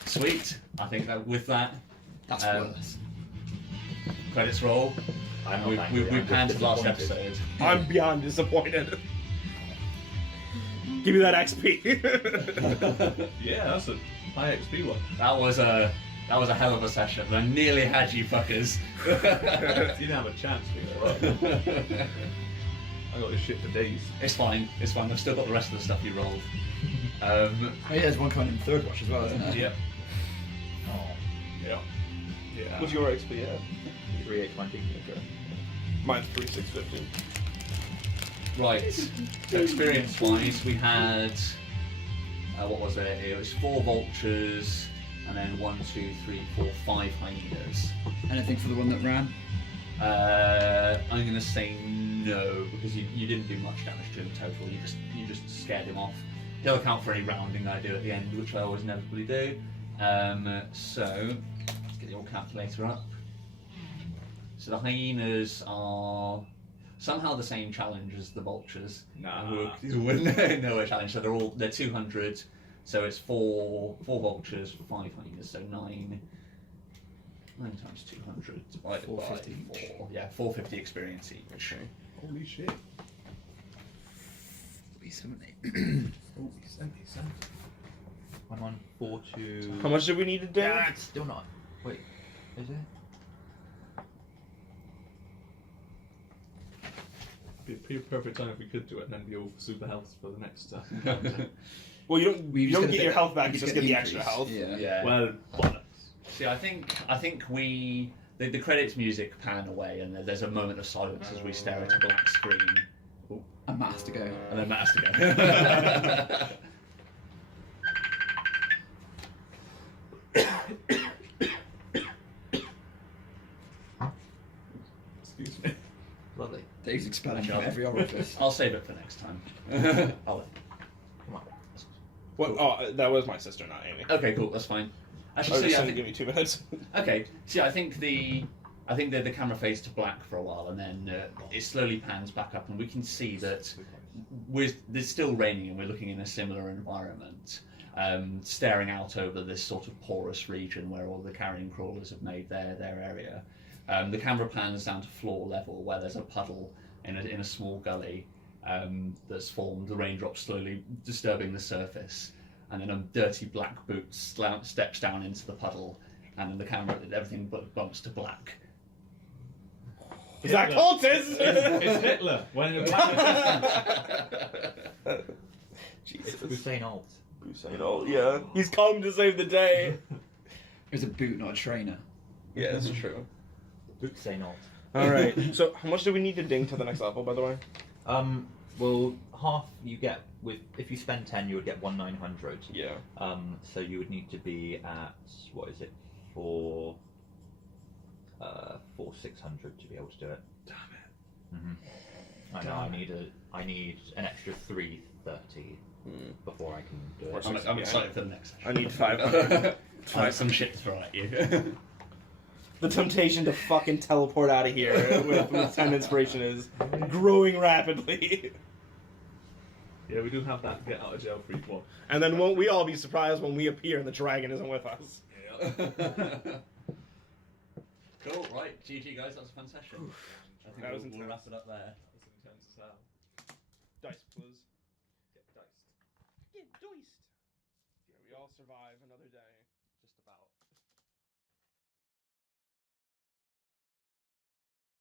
sweet. I think that with that, That's worse. credits roll. I'm not We angry, I'm panned just to the last disappointed. episode. I'm beyond disappointed. Give me that XP. Yeah, that's a high XP one. That was a hell of a session. I nearly had you fuckers. You didn't have a chance, Peter. I got this shit for days. It's fine. I've still got the rest of the stuff you rolled. Oh, yeah, there's one coming in third watch as well, isn't there? Yep. Oh, Yeah. Yeah. What's your XP at? 3 820. Mine's 3650. Right. So experience-wise, we had what was it? It was 4 vultures, and then 1, 2, 3, 4, 5 hyenas. Anything for the one that ran? I'm gonna say no because you didn't do much damage to him total. You just scared him off. He'll account for any rounding I do at the end, which I always inevitably do. So let's get the old calculator up. So the hyenas are somehow the same challenge as the vultures. Nah. Who were no challenge. So they're 200. So it's 4 vultures, 5 hyenas. So 9 times 200 divided 450 by each. 4. Yeah, 450 experience each. Holy shit. 370. Oh, 70. I'm on 4 to. How much do we need to do? Yeah, it's still not. Wait, is it? Be a pretty perfect time if we could do it and then be all for super health for the next time. Well, you don't We just get get your the- health back. we You just get get the the extra increase. health. Yeah. Yeah. Well, bollocks. See, I think we the credits music pan away and there's a moment of silence as we stare at a black screen. Ooh, And Matt has to go. and then Matt has to Excuse me. Lovely. Dave's expelling Okay. from every orifice. I'll save it for next time. Come on. What? Oh, that was my sister, not Amy. Okay, cool. That's fine. I Actually, was see, just I saying, think, give me 2 minutes. okay. See, I think the camera fades to black for a while, and then it slowly pans back up, and we can see that there's still raining, and we're looking in a similar environment, staring out over this sort of porous region where all the carrion crawlers have made their area. The camera pans down to floor level where there's a puddle in a small gully that's formed. The raindrops slowly disturbing the surface, and then a dirty black boot steps down into the puddle, and then the camera, everything bumps to black. Is that cultist? It's Hitler. When in a Jesus. It's Hussein Alt. Hussein Alt, yeah. He's come to save the day. It was a boot, not a trainer. Yeah, that's true. Hussein Alt. Alright, so how much do we need to ding to the next level, by the way? Well, half you get with if you spend 10, you would get 1,900. Yeah. So you would need to be at what is it, 4,600 to be able to do it. Damn it. I know. I need an extra 330 before I can do it. I'm excited for the next session. I need 500. I have some shit to throw at you. The temptation to fucking teleport out of here with 10 inspiration is growing rapidly. Yeah, we do have that get out of jail free one. And then won't we all be surprised when we appear and the dragon isn't with us? Yeah. Cool, right. GG, guys. That was a fun session. I think That was we'll intense. wrap it up there. That's intense as hell. Dice, please. Get diced. Get diced. Yeah, we all survive another day.